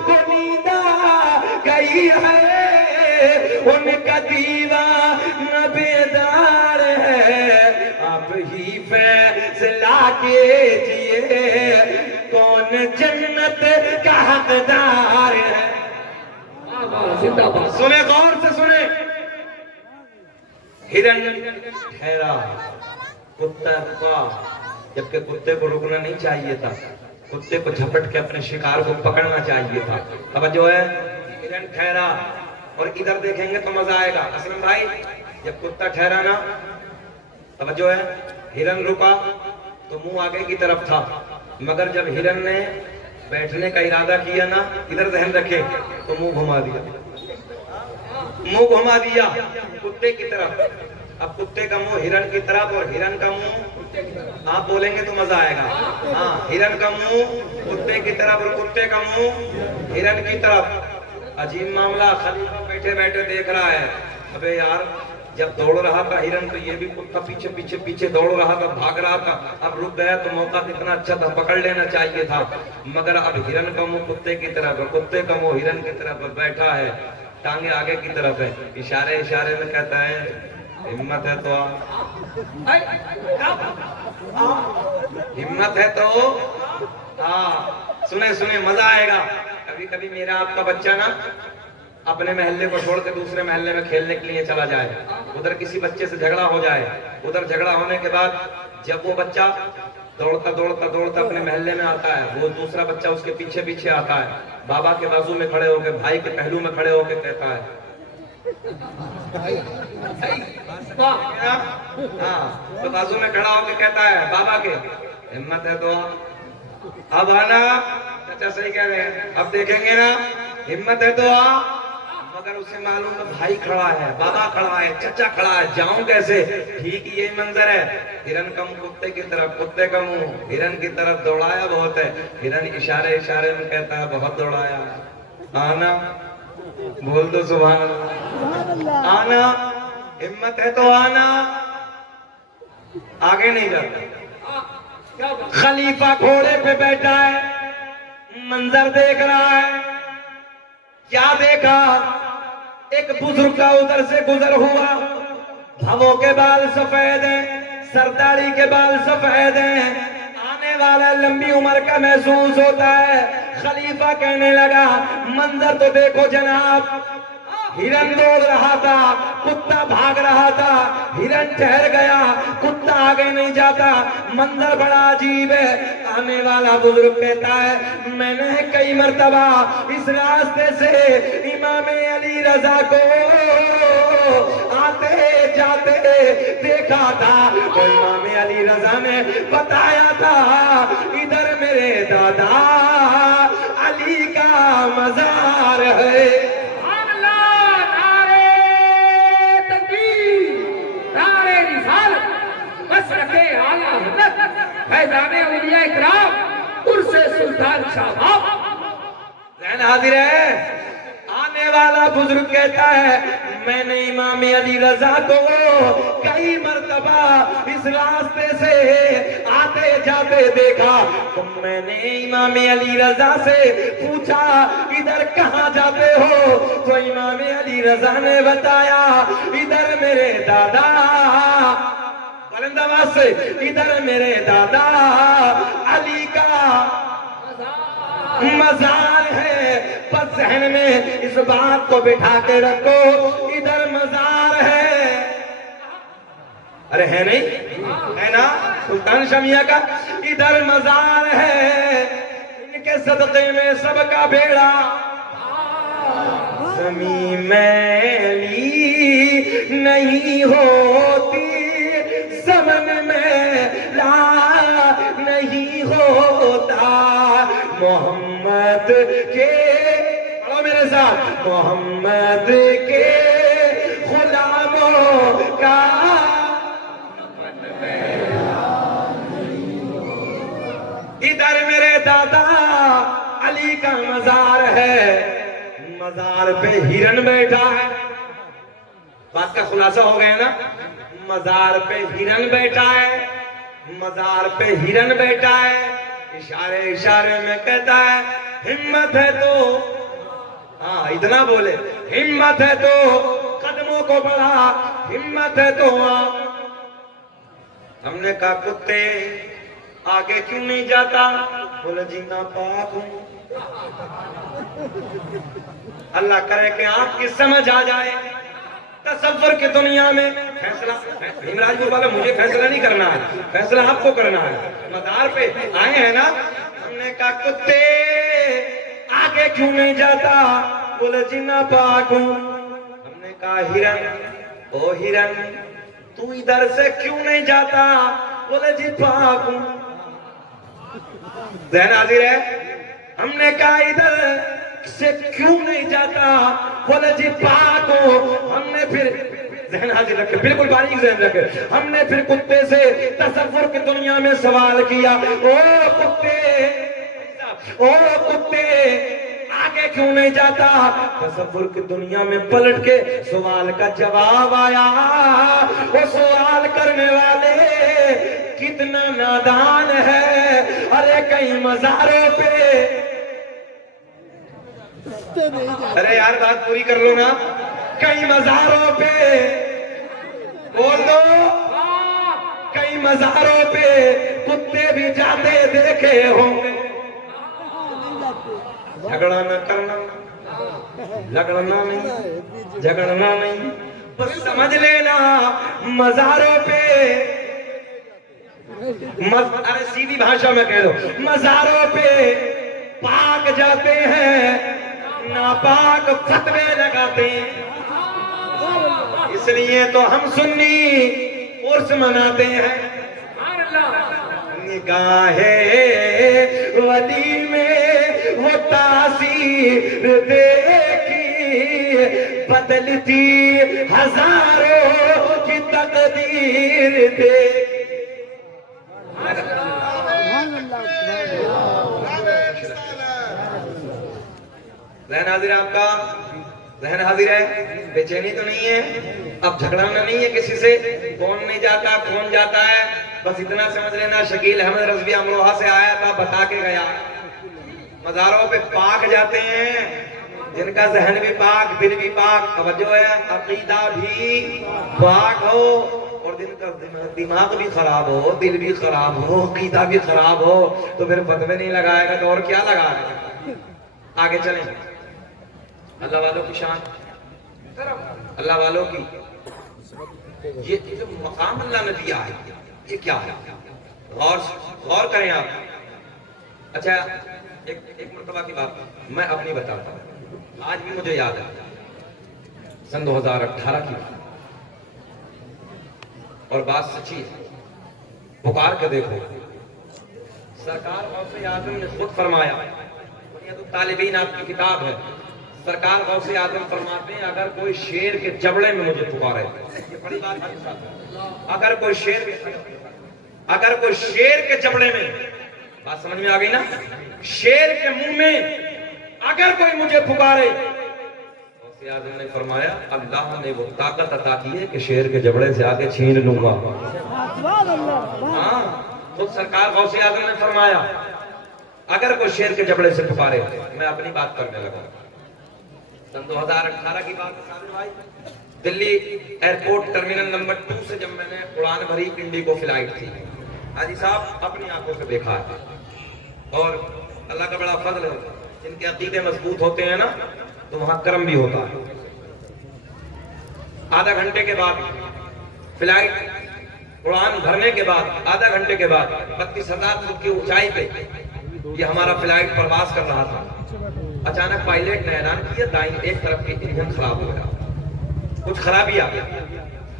کو نیند آ گئی ہے ان کا دیوانہ بیدار ہے آپ ہی فیصلہ کیجئے کون جنت کا حقدار ہے سنیں غور سے سنیں ہرن ٹھہرا کتا رکا جبکہ کتے کو رکنا نہیں چاہیے تھا کتے کو جھپٹ کے اپنے شکار کو پکڑنا چاہیے تھا توجہ ہے ہرن ٹھہرا اور ادھر دیکھیں گے تو مزہ آئے گا اسلم بھائی جب کتا ٹھہرا نا توجہ ہے ہرن رکا تو منہ آگے کی طرف تھا مگر جب ہرن نے بیٹھنے کا ارادہ کیا نا ادھر ذہن رکھے تو منہ گھما دیا کتے کی طرف اب کتے کا منہ ہرن کی طرف اور ہرن کا منہ آپ بولیں گے تو مزہ آئے گا ہاں ہرن کا منہ کتے کی طرف اور کتے کا منہ ہرن کی طرف عجیب معاملہ خلیفہ بیٹھے بیٹھے دیکھ رہا ہے ابے یار جب دوڑ رہا تھا ہرن تو یہ بھی کتا پیچھے پیچھے پیچھے دوڑ رہا تھا بھاگ رہا تھا اب رک گیا تو موقع کتنا اچھا تھا پکڑ لینا چاہیے تھا مگر اب ہرن کا منہ کتے کی طرف اور کتے کا منہ ہرن کی طرف بیٹھا ہے ٹانگیں آگے کی طرف ہے اشارے اشارے میں کہتا ہے ہمت ہے تو ہمت ہے تو سنیں سنیں مزہ آئے گا کبھی کبھی میرا آپ کا بچہ نا اپنے محلے کو چھوڑ کے دوسرے محلے میں کھیلنے کے لیے چلا جائے ادھر کسی بچے سے جھگڑا ہو جائے ادھر جھگڑا ہونے کے بعد جب وہ بچہ دوڑتا دوڑتا دوڑتا اپنے محلے میں آتا ہے وہ دوسرا بچہ اس کے پیچھے پیچھے آتا ہے بابا کے بازو میں کھڑے ہو کے بھائی کے پہلو میں کھڑے ہو کے کہتا ہے تو بازو میں کھڑا ہو کے کہتا ہے بابا کے ہمت ہے تو اب آنا چچا صحیح کہہ رہے ہیں اب دیکھیں گے نا ہمت ہے تو مگر اسے معلوم ہے بھائی کھڑا ہے بابا کھڑا ہے چچا کھڑا ہے جاؤں کیسے ٹھیک یہی منظر ہے ہرن کا منہ کتے کی طرف کتے کا منہ ہرن کی طرف دوڑایا بہت ہے ہرن اشارے اشارے میں کہتا ہے بہت دوڑایا آنا بول دو سبحان اللہ آنا ہمت ہے تو آنا آگے نہیں جاتا خلیفہ گھوڑے پہ بیٹھا ہے منظر دیکھ رہا ہے کیا دیکھا ایک بزرگ کا ادھر سے گزر ہوا بھووں کے بال سفید ہیں سرداڑی کے بال سفید ہیں آنے والا لمبی عمر کا محسوس ہوتا ہے خلیفہ کہنے لگا منظر تو دیکھو جناب ہرن دوڑ رہا تھا کتا بھاگ رہا تھا ہرن ٹھہر گیا کتا آگے نہیں جاتا منظر بڑا عجیب ہے آنے والا بزرگ کہتا ہے میں نے کئی مرتبہ اس راستے سے امام علی رضا کو آتے جاتے دیکھا تھا تو امام علی رضا نے بتایا تھا ادھر میرے دادا علی کا مزار ہے فیضان اولیاء اکرام عرص سلطان شاہ باب ذہن حاضر ہے آنے والا بزرگ کہتا ہے میں نے امام علی رضا کو کئی مرتبہ اس راستے سے آتے جاتے دیکھا تو میں نے امام علی رضا سے پوچھا ادھر کہاں جاتے ہو تو امام علی رضا نے بتایا ادھر میرے دادا سے ادھر میرے دادا علی کا مزار ہے بس ذہن میں اس بات کو بٹھا کے رکھو ادھر مزار ہے ارے ہے نہیں ہے نا سلطان شمیہ کا ادھر مزار ہے ان کے صدقے میں سب کا بیڑا زمین میلی نہیں ہوتی زمن میں لا نہیں ہوتا محمد کے پڑھو میرے ساتھ محمد کے غلاموں کا ادھر میرے دادا علی کا مزار ہے مزار پہ ہرن بیٹھا ہے بات کا خلاصہ ہو گیا نا مزار پہ ہرن بیٹھا ہے مزار پہ ہرن بیٹھا ہے اشارے اشارے میں کہتا ہے ہمت ہے تو ہاں اتنا بولے ہمت ہے تو قدموں کو بڑھا ہمت ہے تو ہم نے کہا کتے آگے کیوں نہیں جاتا بولے جی ناپاک ہوں اللہ کرے کہ آپ کی سمجھ آ جائے تصور کی دنیا میں فیصلہ ہمراج پور والا مجھے فیصلہ نہیں کرنا ہے فیصلہ آپ کو کرنا ہے مدار پہ آئے ہیں نا ہم نے کہا کتے آگے کیوں نہیں جاتا بولے جی ناپاک ہوں ہم نے کہا ہرن او ہرن تو ادھر سے کیوں نہیں جاتا بولے جی پاک ہوں ذہن حاضر ہے ہم نے کہا ادھر سے کیوں نہیں جاتا بولے جی پاک ہو ہم نے پھر ذہن حاضر رکھے بالکل باریک ذہن رکھے ہم نے پھر کتے سے تصور کی دنیا میں سوال کیا او کتے آگے کیوں نہیں جاتا تصور کی دنیا میں پلٹ کے سوال کا جواب آیا وہ سوال کرنے والے کتنا نادان ہے ارے کئی مزاروں پہ ارے یار بات پوری کر لو نا کئی مزاروں پہ بول دو کئی مزاروں پہ کتے بھی جاتے دیکھے ہوں گے جھگڑا نہ کرنا لگڑنا نہیں جھگڑنا نہیں بس سمجھ لینا مزاروں پہ ارے سیدھی بھاشا میں کہہ دو مزاروں پہ پاک جاتے ہیں ناپاک فتوے لگاتے ہیں اس لیے تو ہم سنی عرس مناتے ہیں نگاہ ولی میں وہ تاثیر دیکھی بدلتی ہزاروں کی تقدیر دیکھی ذہن حاضر ہے آپ کا ذہن حاضر ہے بے چینی تو نہیں ہے اب جھگڑانا نہیں ہے کسی سے کون نہیں جاتا کون جاتا ہے بس اتنا سمجھ لینا شکیل احمد رضوی امروہہ سے آیا تھا بتا کے گیا مزاروں پہ پاک جاتے ہیں جن کا ذہن بھی پاک دل بھی پاک توجہ ہے عقیدہ بھی پاک ہو اور دن کا دماغ بھی خراب ہو دل بھی خراب ہو عقیدہ بھی خراب ہو تو پھر فتوے نہیں لگائے گا تو اور کیا لگائے گا آگے چلیں اللہ والوں کی شان اللہ والوں کی یہ جو مقام اللہ نے دیا ہے یہ کیا ہے غور کریں آپ اچھا ایک مرتبہ کی بات میں اپنی بتاتا ہوں آج بھی مجھے یاد ہے سن 2018 کی اور بات سچی ہے پکار کے دیکھو سرکار غوث اعظم نے خود فرمایا طالبین آپ کی کتاب ہے سرکار غوث اعظم فرماتے ہیں اگر کوئی شیر کے جبڑے میں مجھے پکارے یہ بڑی بات ہے اگر کوئی شیر کے جبڑے میں بات سمجھ میں آ گئی نا شیر کے منہ میں اگر کوئی مجھے پکارے غوث اعظم نے فرمایا اللہ نے وہ طاقت عطا کی ہے کہ شیر کے جبڑے سے آگے چھین لوں گا ہاں خود سرکار غوث اعظم نے فرمایا اگر کوئی شیر کے جبڑے سے پکارے میں اپنی بات کرنے لگا سن 2018 کی بات سامنے آئی دلی ایئرپورٹ ٹرمینل نمبر 2 سے جب میں نے اڑان بھری انڈیگو فلائٹ تھی حاجی صاحب اپنی آنکھوں سے دیکھا ہے اور اللہ کا بڑا فضل ہے جن کے عقیدے مضبوط ہوتے ہیں نا تو وہاں کرم بھی ہوتا ہے آدھا گھنٹے کے بعد فلائٹ اڑان بھرنے کے بعد آدھا گھنٹے کے بعد 32,000 فٹ کی اونچائی پہ یہ ہمارا فلائٹ پرواز کر رہا تھا، اچانک پائلٹ نے اعلان کیا دائیں ایک طرف کی انجن خراب ہو گیا، کچھ خرابی آ گیا۔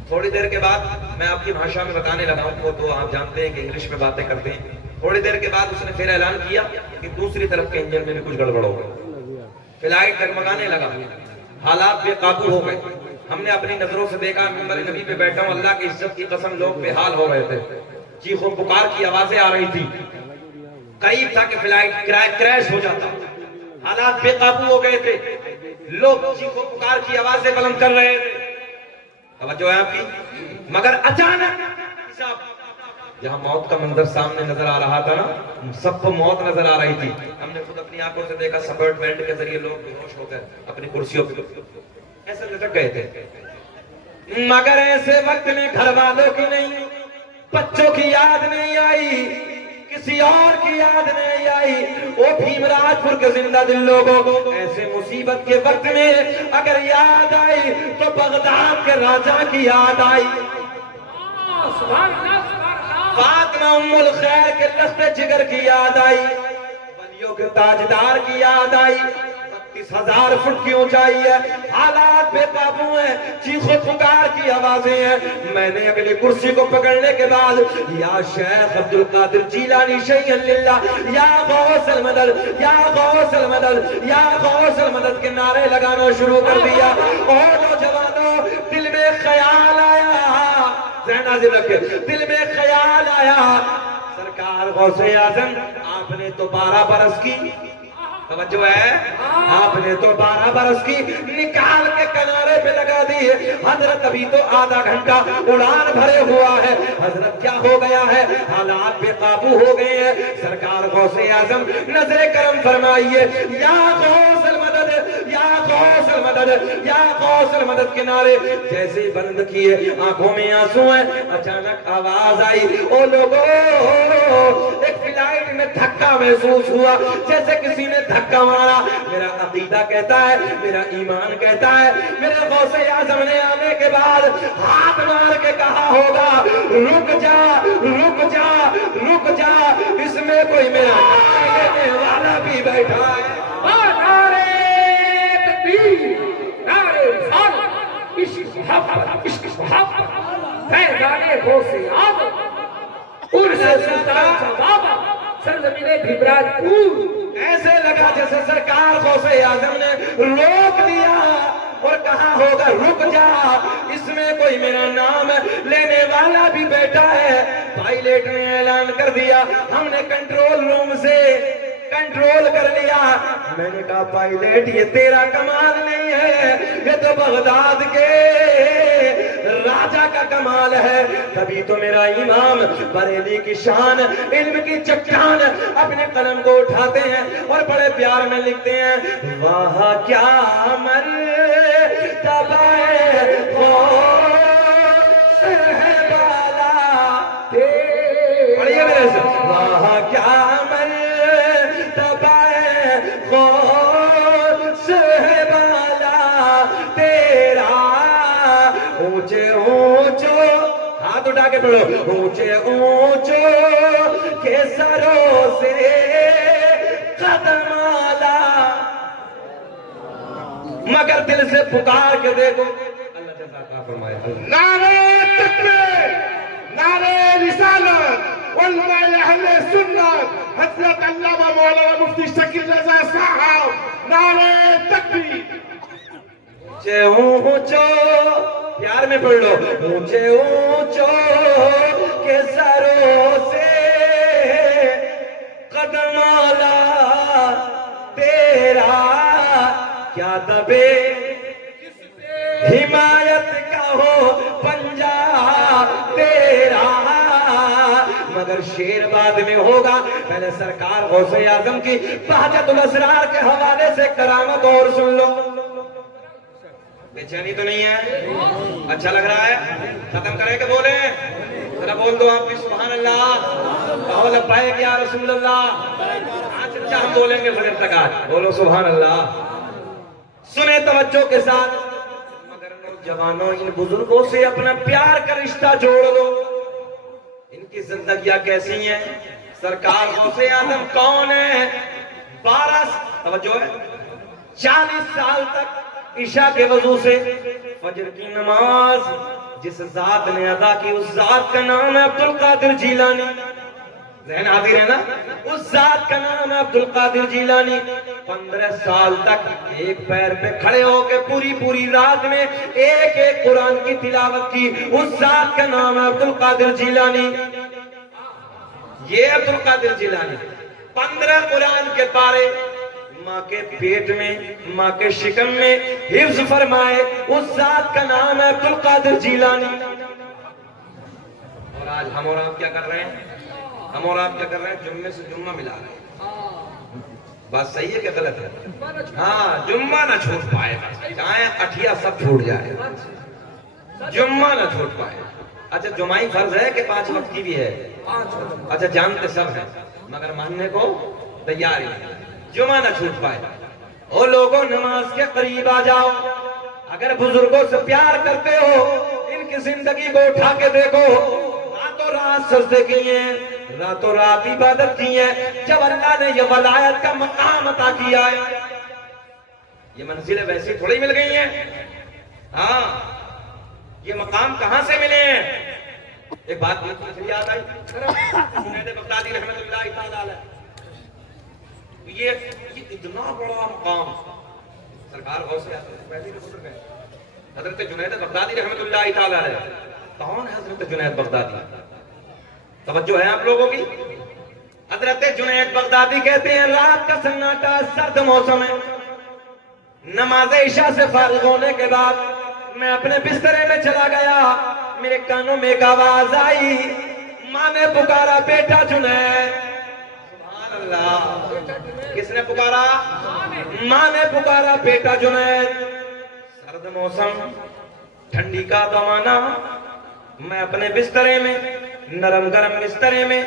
تھوڑی دیر کے بعد میں آپ کی بھاشا میں بتانے لگا ہوں، وہ تو آپ جانتے ہیں کہ انگلش میں باتیں کرتے ہیں۔ تھوڑی دیر کے بعد اس نے پھر اعلان کیا کہ دوسری طرف کے انجن میں بھی کچھ گڑبڑ ہو گئی، فلائٹ ڈگمگانے لگا، حالات بے قابو ہو گئے۔ ہم نے اپنی نظروں سے دیکھا، منبر نبی پہ بیٹھا ہوں، اللہ کی عزت کی قسم لوگ بے حال ہو رہے تھے، چیخ و پکار کی آوازیں آ رہی تھی، قریب تھا کہ فلائٹ کریش ہو جاتا، حالات بے قابو ہو گئے تھے، لوگ چیخ و پکار کی آوازیں بلند کر رہے تھے۔ توجہ ہے آپ کی؟ مگر اچانک جہاں موت کا منظر سامنے نظر آ رہا تھا نا، سب کو موت نظر آ رہی تھی، ہم نے خود اپنی آنکھوں سے دیکھا، سپورٹ بینڈ کے ذریعے لوگ بے ہوش ہو کر اپنی کرسیوں پہ ایسے لٹک گئے تھے۔ مگر ایسے وقت میں گھر والوں کی نہیں، بچوں کی یاد نہیں آئی، کسی اور کی یاد نہیں آئی۔ وہ بھیم راج پور کے زندہ دل لوگوں، ایسے مصیبت کے وقت میں اگر یاد آئی تو بغداد کے راجہ کی یاد آئی، فاطمہ ام الخیر کے لخت جگر کی یاد آئی، ولیوں کے تاجدار کی یاد آئی۔ 32,000 فٹ کی اونچائی ہے، حالات بے قابو ہیں، چیخ و پکار کی آوازیں ہیں۔ میں نے اگلی کرسی کو پکڑنے کے بعد یا شیخ عبد القادر جیلانی شیئا للہ، یا غوث المدد، یا غوث المدد، یا غوث المدد کے نعرے لگانا شروع کر دیا۔ اور نوجوانوں، دل میں خیال آیا، ذہن حاضر رکھے، دل میں خیال آیا، سرکار غوث اعظم آپ نے تو 12 برس کی، توجہ ہے، آپ نے تو 12 برس کی نکال کے کنارے پہ لگا دی۔ حضرت ابھی تو آدھا گھنٹہ اڑان بھرے ہوا ہے، حضرت کیا ہو گیا ہے، حالات بے قابو ہو گئے ہیں۔ سرکار غوث اعظم نظر کرم فرمائیے، یا غوث المدد، یا غوث المدد، یا غوث المدد کے نعرے جیسے ہی بند کیے، آنکھوں میں آنسو ہیں۔ اچانک آواز آئی، او لوگو، ایک فلائٹ میں دھکا محسوس ہوا، جیسے کسی نے دھکا مارا۔ میرا عقیدہ کہتا ہے، میرا ایمان کہتا ہے، میرے غوث اعظم نے آنے کے بعد ہاتھ مار کے کہا ہوگا، رک جا، رک جا، رک جا، اس میں کوئی میرا نام لینے والا بھی بیٹھا ہے۔ نعرے تکبیر، نعرے رسالت، عشق محبت، عشق محبت، فیضان غوث اعظم، عرس سلطان بابا، سرزمین بھیمراج پور۔ ایسے لگا جیسے سرکار غوث اعظم نے روک دیا اور کہا ہوگا، رک جا، اس میں کوئی میرا نام لینے والا بھی بیٹھا ہے۔ پائلٹ نے اعلان کر دیا، ہم نے کنٹرول روم سے کنٹرول کر لیا۔ میں نے کہا پائلٹ یہ تیرا کمال نہیں ہے، یہ تو بغداد کے راجہ کا کمال ہے۔ تبھی تو میرا امام بریلی کی شان، علم کی چٹان اپنے قلم کو اٹھاتے ہیں اور بڑے پیار میں لکھتے ہیں، واہ کیا مرتبہ غوث ہے بالا، پڑھیے میرے سے، واہ کیا مرتبہ غوث ہے بالا تیرا، اونچے اونچو، ہاتھ اٹھا کے پڑھو، اونچے اونچو کے سروں سے قدم آلا، مگر دل سے پکار کے دیکھو، اللہ جزاک فرمائے۔ نعرے تکبیر، نعرے رسالت، علماء اہل سنت، حضرت علامہ مولانا مفتی شکیل رضا صاحب، نعرے تکبیر۔ اونچے اونچو، پیار میں پڑھ لو، اونچے اونچو کے سروں سے قدم آلا تیرا، کیا دبے حمایت کا ہو پنجا تیرا، مگر شیر بعد میں ہوگا، پہلے سرکار غوث اعظم کی بہجت الاسرار کے حوالے سے کرامت اور سن لو۔ بے چینی تو نہیں ہے؟ اچھا لگ رہا ہے؟ ختم کریں کہ بولیں؟ ذرا بول دو آپ بھی سبحان اللہ، کہو لبیک یا رسول اللہ۔ آج اچھا ہم بولیں گے فجر تک، آج بولو سبحان اللہ۔ سنیں توجہ کے ساتھ، مگر نوجوانوں ان بزرگوں سے اپنا پیار کا رشتہ جوڑ لو۔ ان کی زندگیاں کیسی ہیں؟ سرکار غوث اعظم کون ہے؟ توجہ ہے، 40 سال تک عشاء کے وضو سے فجر کی نماز جس ذات نے ادا کی اس ذات کا نام ہے عبد القادر جیلانی. ذہن حاضر ہے نا؟ اس ذات کا نام ہے عبد القادر جیلانی. 15 سال تک ایک پیر پہ کھڑے ہو کے پوری رات میں ایک قرآن کی تلاوت کی. اس ذات کا نام ہے عبد القادر جیلانی. یہ عبد القادر جیلانی 15 قرآن کے پارے ماں کے پیٹ میں، ماں کے شکم میں حفظ فرمائے. اس ذات کا نام ہے عبد القادر جیلانی. اور آج ہم اور آپ کیا کر رہے ہیں؟ ہم اور آپ کیا کر رہے ہیں؟ جمعے سے جمعہ ملا رہے ہیں. بات صحیح ہے کہ غلط ہے؟ ہاں، جمعہ نہ چھوٹ پائے، چاہے اٹھیا سب چھوٹ جائے، جمعہ نہ چھوٹ پائے. اچھا جمعہ فرض ہے کہ 5 وقت کی بھی ہے؟ اچھا جانتے سب ہیں مگر ماننے کو تیار ہی نہیں. جمعہ نہ چھوٹ پائے. او لوگوں، نماز کے قریب آ جاؤ. اگر بزرگوں سے پیار کرتے ہو ان کی زندگی کو اٹھا کے دیکھو. راتوں رات سجدے کیے ہیں، راتوں رات عبادت کی ہے. جب اللہ نے یہ ولایت کا مقام عطا کیا ہے، یہ منزلیں ویسی تھوڑی مل گئی ہیں. ہاں، یہ مقام کہاں سے ملے ہیں؟ ایک بات مجھے یاد آئی، جنید بغدادی رحمت اللہ تعالی علیہ. یہ اتنا بڑا مقام سرکار غوث اعظم پہلے بھی گزر گئے. حضرت جنید بغدادی رحمت اللہ تعالی علیہ. کون ہے حضرت جنید بغدادی؟ توجہ ہے آپ لوگوں کی؟ حضرت جنید بغدادی کہتے ہیں رات کا سناٹا، سرد موسم ہے. نماز عشاء سے فارغ ہونے کے بعد میں اپنے بسترے میں چلا گیا. میرے کانوں میں ایک آواز آئی، ماں نے پکارا بیٹا جنید. سبحان اللہ، کس نے پکارا؟ ماں نے پکارا بیٹا جنید. سرد موسم، ٹھنڈی کا زمانہ، میں اپنے بسترے میں، نرم گرم بسترے میں،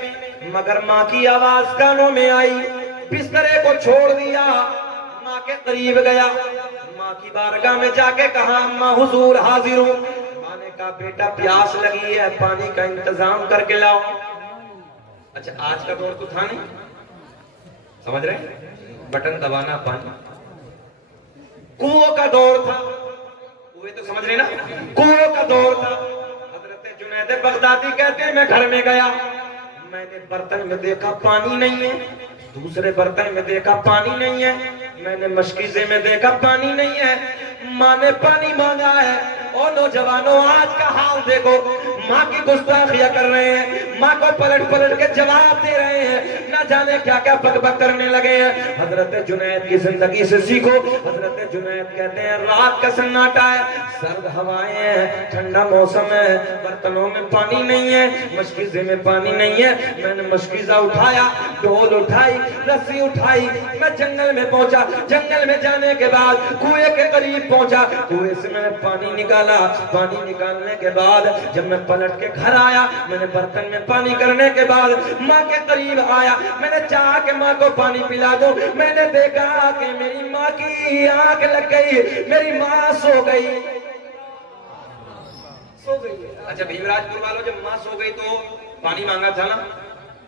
مگر ماں کی آواز کانوں میں آئی. بسترے کو چھوڑ دیا، ماں کے قریب گیا. ماں کی بارگاہ میں جا کے کہا اماں حضور حاضر ہوں. ماں نے کہا بیٹا پیاس لگی ہے، پانی کا انتظام کر کے لاؤ. اچھا آج کا دور تو تھا نہیں، سمجھ رہے ہیں؟ بٹن دبانا پانی. کنویں کا دور تھا، کنویں تو سمجھ رہے نا، کنویں کا دور تھا. حضرت جنید بغدادی کہتے ہیں میں گھر میں گیا، میں نے برتن میں دیکھا پانی نہیں ہے، دوسرے برتن میں دیکھا پانی نہیں ہے، میں نے مشکیزے میں دیکھا پانی نہیں ہے. ماں نے پانی مانگا ہے. اور نوجوانوں آج کا حال دیکھو، ماں کی گستاخیاں کر رہے ہیں، ماں کو پلٹ کے جواب دے رہے ہیں، نہ جانے کیا کیا بک بک کرنے لگے ہیں. حضرت جنید کی زندگی سے سیکھو. حضرت جنید کہتے ہیں رات کا سناٹا ہے، سرد ہوائیں ہیں، ٹھنڈا موسم ہے، برتنوں میں پانی نہیں ہے، مشکیزے میں پانی نہیں ہے. میں نے مشکیزہ اٹھایا، ڈھول اٹھائی، رسی اٹھائی، میں جنگل میں پہنچا. جنگل میں جانے کے بعد کنویں کے قریب پہنچا، کنویں سے میں نے پانی نکالا. پانی نکالنے کے بعد جب میں پلٹ کے گھر آیا، میں نے برتن میں پانی کرنے کے بعد ماں کے قریب آیا. میں نے چاہا کہ ماں کو پانی پلا دوں. میں نے دیکھا کہ میری ماں کی آنکھ لگ گئی، میری ماں سو گئی. اچھا بھیم راج پور والوں، جب ماں سو گئی تو پانی مانگا تھا نا،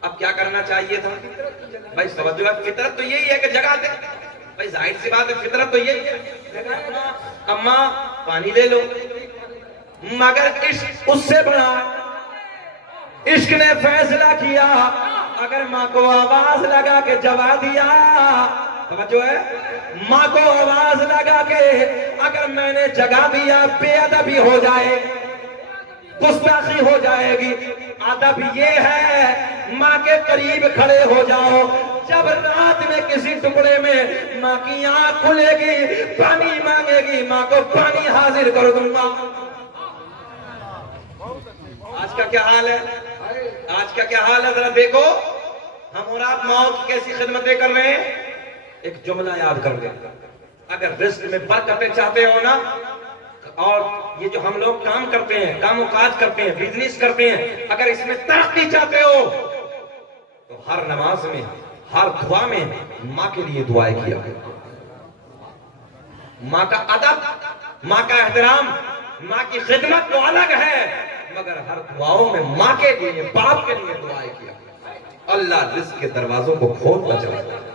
اب کیا کرنا چاہیے تھا؟ بھائی توجہ، فطرت تو یہی ہے کہ جگہ دے. بھائی ظاہر سی بات ہے، فطرت تو یہی ہے. اماں پانی لے لو. مگر عشق اس سے بڑا، عشق نے فیصلہ کیا اگر ماں کو آواز لگا کے جگا دیا، توجہ ہے، ماں کو آواز لگا کے اگر میں نے جگا دیا بے ادبی ہو جائے، گستاخی ہو جائے گی. ادب یہ ہے ماں کے قریب کھڑے ہو جاؤ. جب رات میں کسی ٹکڑے میں ماں کی آنکھ کھلے گی، پانی مانگے گی، ماں کو پانی حاضر کر دوں گا. آج کا کیا حال ہے؟ آج کا کیا حال ہے ذرا دیکھو. ہم اور آپ ماں کی کیسی خدمتیں کر رہے ہیں. ایک جملہ یاد کر لیں، اگر رزق میں برکتیں چاہتے ہو نا، اور یہ جو ہم لوگ کام کرتے ہیں، کام و کاج کرتے ہیں، بزنس کرتے ہیں، اگر اس میں ترقی چاہتے ہو تو ہر نماز میں، ہر دعا میں ماں کے لیے دعائیں کیا. ماں کا ادب، ماں کا احترام، ماں کی خدمت تو الگ ہے، مگر ہر دعاؤں میں ماں کے لیے، باپ کے لیے دعائیں کیا. اللہ رزق کے دروازوں کو کھولتا چلا جائے.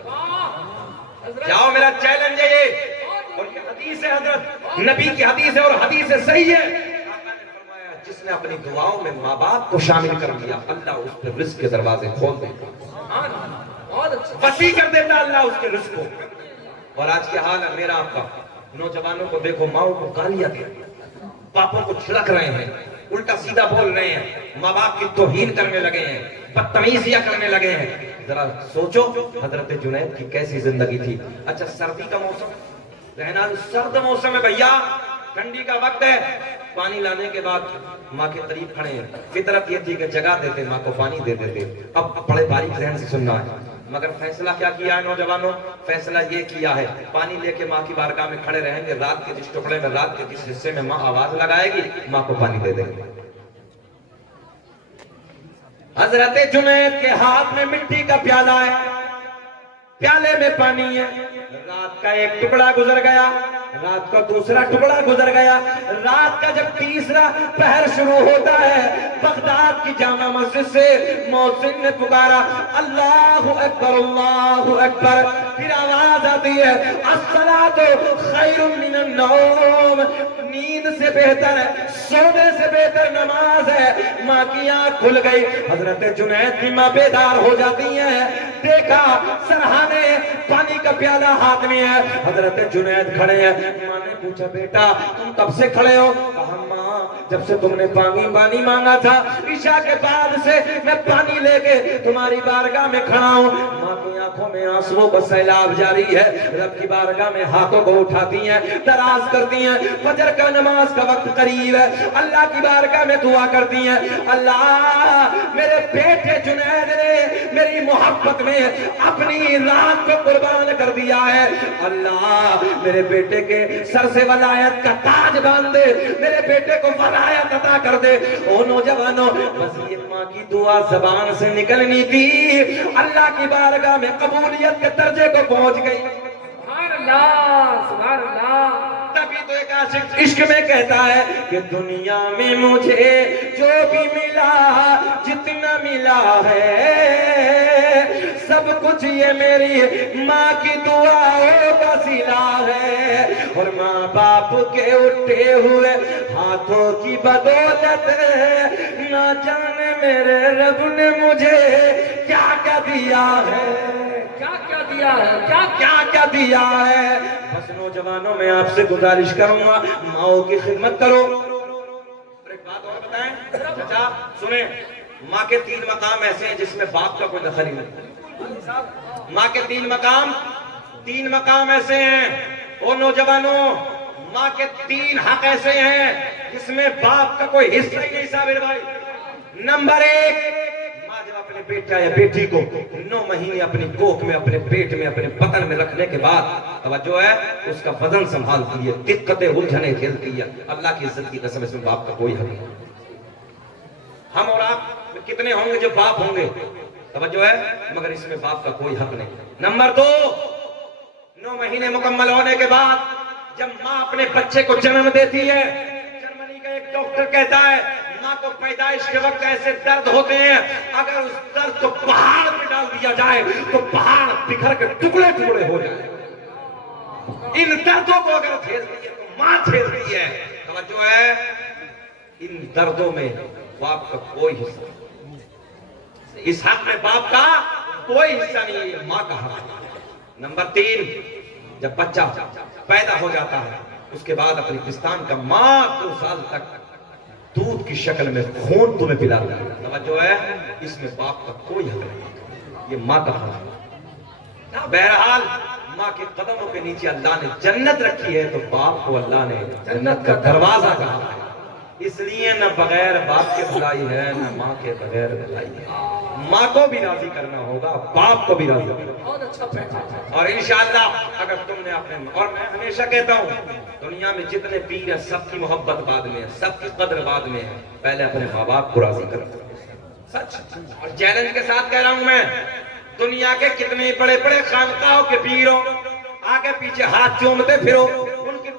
جاؤ میرا چیلنج ہے یہ، اور یہ حدیث ہے حضرت نبی کی حدیث ہے اور حدیث صحیح ہے۔ آقا نے فرمایا جس نے اپنی دعاؤں میں ماں باپ کو شامل کر لیا اللہ اس پہ رزق کے دروازے کھول دیتا، بہت اچھا۔ وسیع کر دیتا اللہ اس کے رزق کو۔ اور آج کے حال ہے میرا آپ کا، نوجوانوں کو دیکھو ماؤں کو گالیاں دے، باپوں کو چھڑک رہے ہیں، الٹا سیدھا بول رہے ہیں، ماں باپ کی توہین کرنے لگے ہیں، بدتمیزیاں کرنے لگے ہیں۔ ذرا سوچو حضرت جنید کی کیسی زندگی تھی۔ اچھا سردی کا موسم، رہنا سرد موسم ہے بھیا، ٹھنڈی کا وقت ہے، پانی لانے کے بعد ماں کے قریب کھڑے ہیں، فطرت یہ تھی کہ جگہ دیتے ماں کو پانی دے دیتے۔ اب بڑے باریک ذہن سے سننا ہے، مگر فیصلہ کیا کیا ہے نوجوانوں؟ فیصلہ یہ کیا ہے پانی لے کے ماں کی بارگاہ میں کھڑے رہیں گے، رات کے جس ٹکڑے میں، رات کے جس حصے میں ماں آواز لگائے گی ماں کو پانی دے دیں گے۔ حضرت جنید کے ہاتھ میں مٹی کا پیالہ ہے، پیالے میں پانی ہے، رات کا ایک ٹکڑا گزر گیا، رات کا دوسرا ٹکڑا گزر گیا، رات کا جب تیسرا پہر شروع ہوتا ہے بغداد کی جامع مسجد سے مؤذن نے پکارا اللہ اکبر اللہ اکبر، پھر آواز آتی ہے الصلاۃ خیر من النوم، نیند سے بہتر ہے، سونے سے بہتر نماز ہے۔ ماں کی آنکھ کھل گئی، حضرت جنید کی ماں بیدار ہو جاتی ہیں، دیکھا سرہانے پانی کا پیالہ ہاتھ میں ہے، حضرت جنید کھڑے ہیں۔ ماں نے پوچھا بیٹا تم کب سے کھڑے ہو؟ کہا ماں جب سے تم نے پانی مانگا تھا، عشاء کے بعد سے میں پانی لے کے تمہاری بارگاہ میں کھڑا ہوں۔ ماں کی آنکھوں میں آنسوؤں کا سیلاب جاری ہے، رب کی بارگاہ میں ہاتھوں کو اٹھاتی ہیں، دراز کرتی ہیں، فجر کا نماز کا وقت قریب ہے، اللہ کی بارگاہ میں دعا کرتی ہیں اللہ میرے بیٹے جنید نے میری محبت میں اپنی رات کو قربان کر دیا ہے، اللہ میرے بیٹے کے سر سے ولایت کا تاج باندھ دے، میرے بیٹے کو ولایت عطا کر دے۔ او نوجوانوں بس یہ ماں کی دعا زبان سے نکلنی تھی، اللہ کی بارگاہ میں قبولیت کے درجے کو پہنچ گئی۔ سبحان اللہ سبحان اللہ۔ تبھی تو ایک عاشق عشق میں کہتا ہے کہ دنیا میں مجھے جو بھی ملا جتنا ملا ہے سب کچھ یہ میری ماں کی دعاؤں کا صلہ ہے، اور ماں باپ کے اٹھے ہوئے ہاتھوں کی بدولت نہ جانے میرے رب نے مجھے کیا کیا دیا ہے، کیا کیا دیا ہے، کیا کیا دیا ہے۔ بس نوجوانوں میں آپ سے گزارش کروں گا ماؤں کی خدمت کرو۔ اور ایک بات اور بتائیں چچا سنیں، ماں کے 3 مقام ایسے ہیں جس میں باپ کا کوئی دخل ہی نہیں۔ ماں کے 3 مقام ایسے ہیں، او نوجوانوں ماں کے 3 حق ایسے ہیں جس میں باپ کا کوئی حصہ ہی نہیں صابر بھائی۔ نمبر 1، ماں جب اپنے بیٹا یا بیٹی کو 9 مہینے اپنی کوکھ میں، اپنے پیٹ میں، اپنے بطن میں رکھنے کے بعد توجہ ہے اس کا بدن سنبھالتی ہے، دقتیں الجھنیں کھیلتی ہے، اللہ کی عزت کی قسم اس میں باپ کا کوئی حق نہیں۔ ہم اور آپ کتنے ہوں گے جو باپ ہوں گے توجہ ہے، مگر اس میں باپ کا کوئی حق نہیں۔ نمبر 2، 9 مہینے مکمل ہونے کے بعد جب ماں اپنے بچے کو جنم دیتی ہے، جرمنی کا ایک ڈاکٹر کہتا ہے ماں کو پیدائش کے وقت ایسے درد ہوتے ہیں اگر اس درد کو پہاڑ پہ ڈال دیا جائے تو پہاڑ بکھر کے ٹکڑے ٹکڑے ہو جائے۔ ان دردوں کو اگر جھیلتی ہے تو ماں جھیلتی ہے، توجہ ہے، ان دردوں میں باپ کا کوئی حصہ نہیں، اس حق میں باپ کا کوئی حصہ نہیں ہے، یہ ماں کا حق ہے۔ نمبر 3، جب بچہ پیدا ہو جاتا ہے اس کے بعد اپنی پستان کا ماں 2 سال تک دودھ کی شکل میں خون تمہیں پلاتا ہے، توجہ ہے، اس میں باپ کا کوئی حق نہیں، یہ ماں کا حق ہے۔ بہرحال ماں کے قدموں کے نیچے اللہ نے جنت رکھی ہے تو باپ کو اللہ نے جنت کا دروازہ کہا ہے، اس لیے نہ بغیر باپ کے بھلائی ہے نہ ماں کے بغیر بھلائی ہے۔ ماں کو بھی راضی کرنا ہوگا، باپ کو بھی راضی کرنا ہوگا، بہت اچھا بیٹا۔ اور انشاءاللہ اگر تم نے اپنے، اور میں ہمیشہ کہتا ہوں دنیا میں جتنے پیر ہیں سب کی محبت بعد میں ہے، سب کی قدر بعد میں ہے، پہلے اپنے ماں باپ کو راضی کرو، سچ۔ اور چیلنج کے ساتھ کہہ رہا ہوں میں، دنیا کے کتنے بڑے بڑے خانقاہوں کے پیر ہو، آگے پیچھے ہاتھ چومتے پھرو، ان کی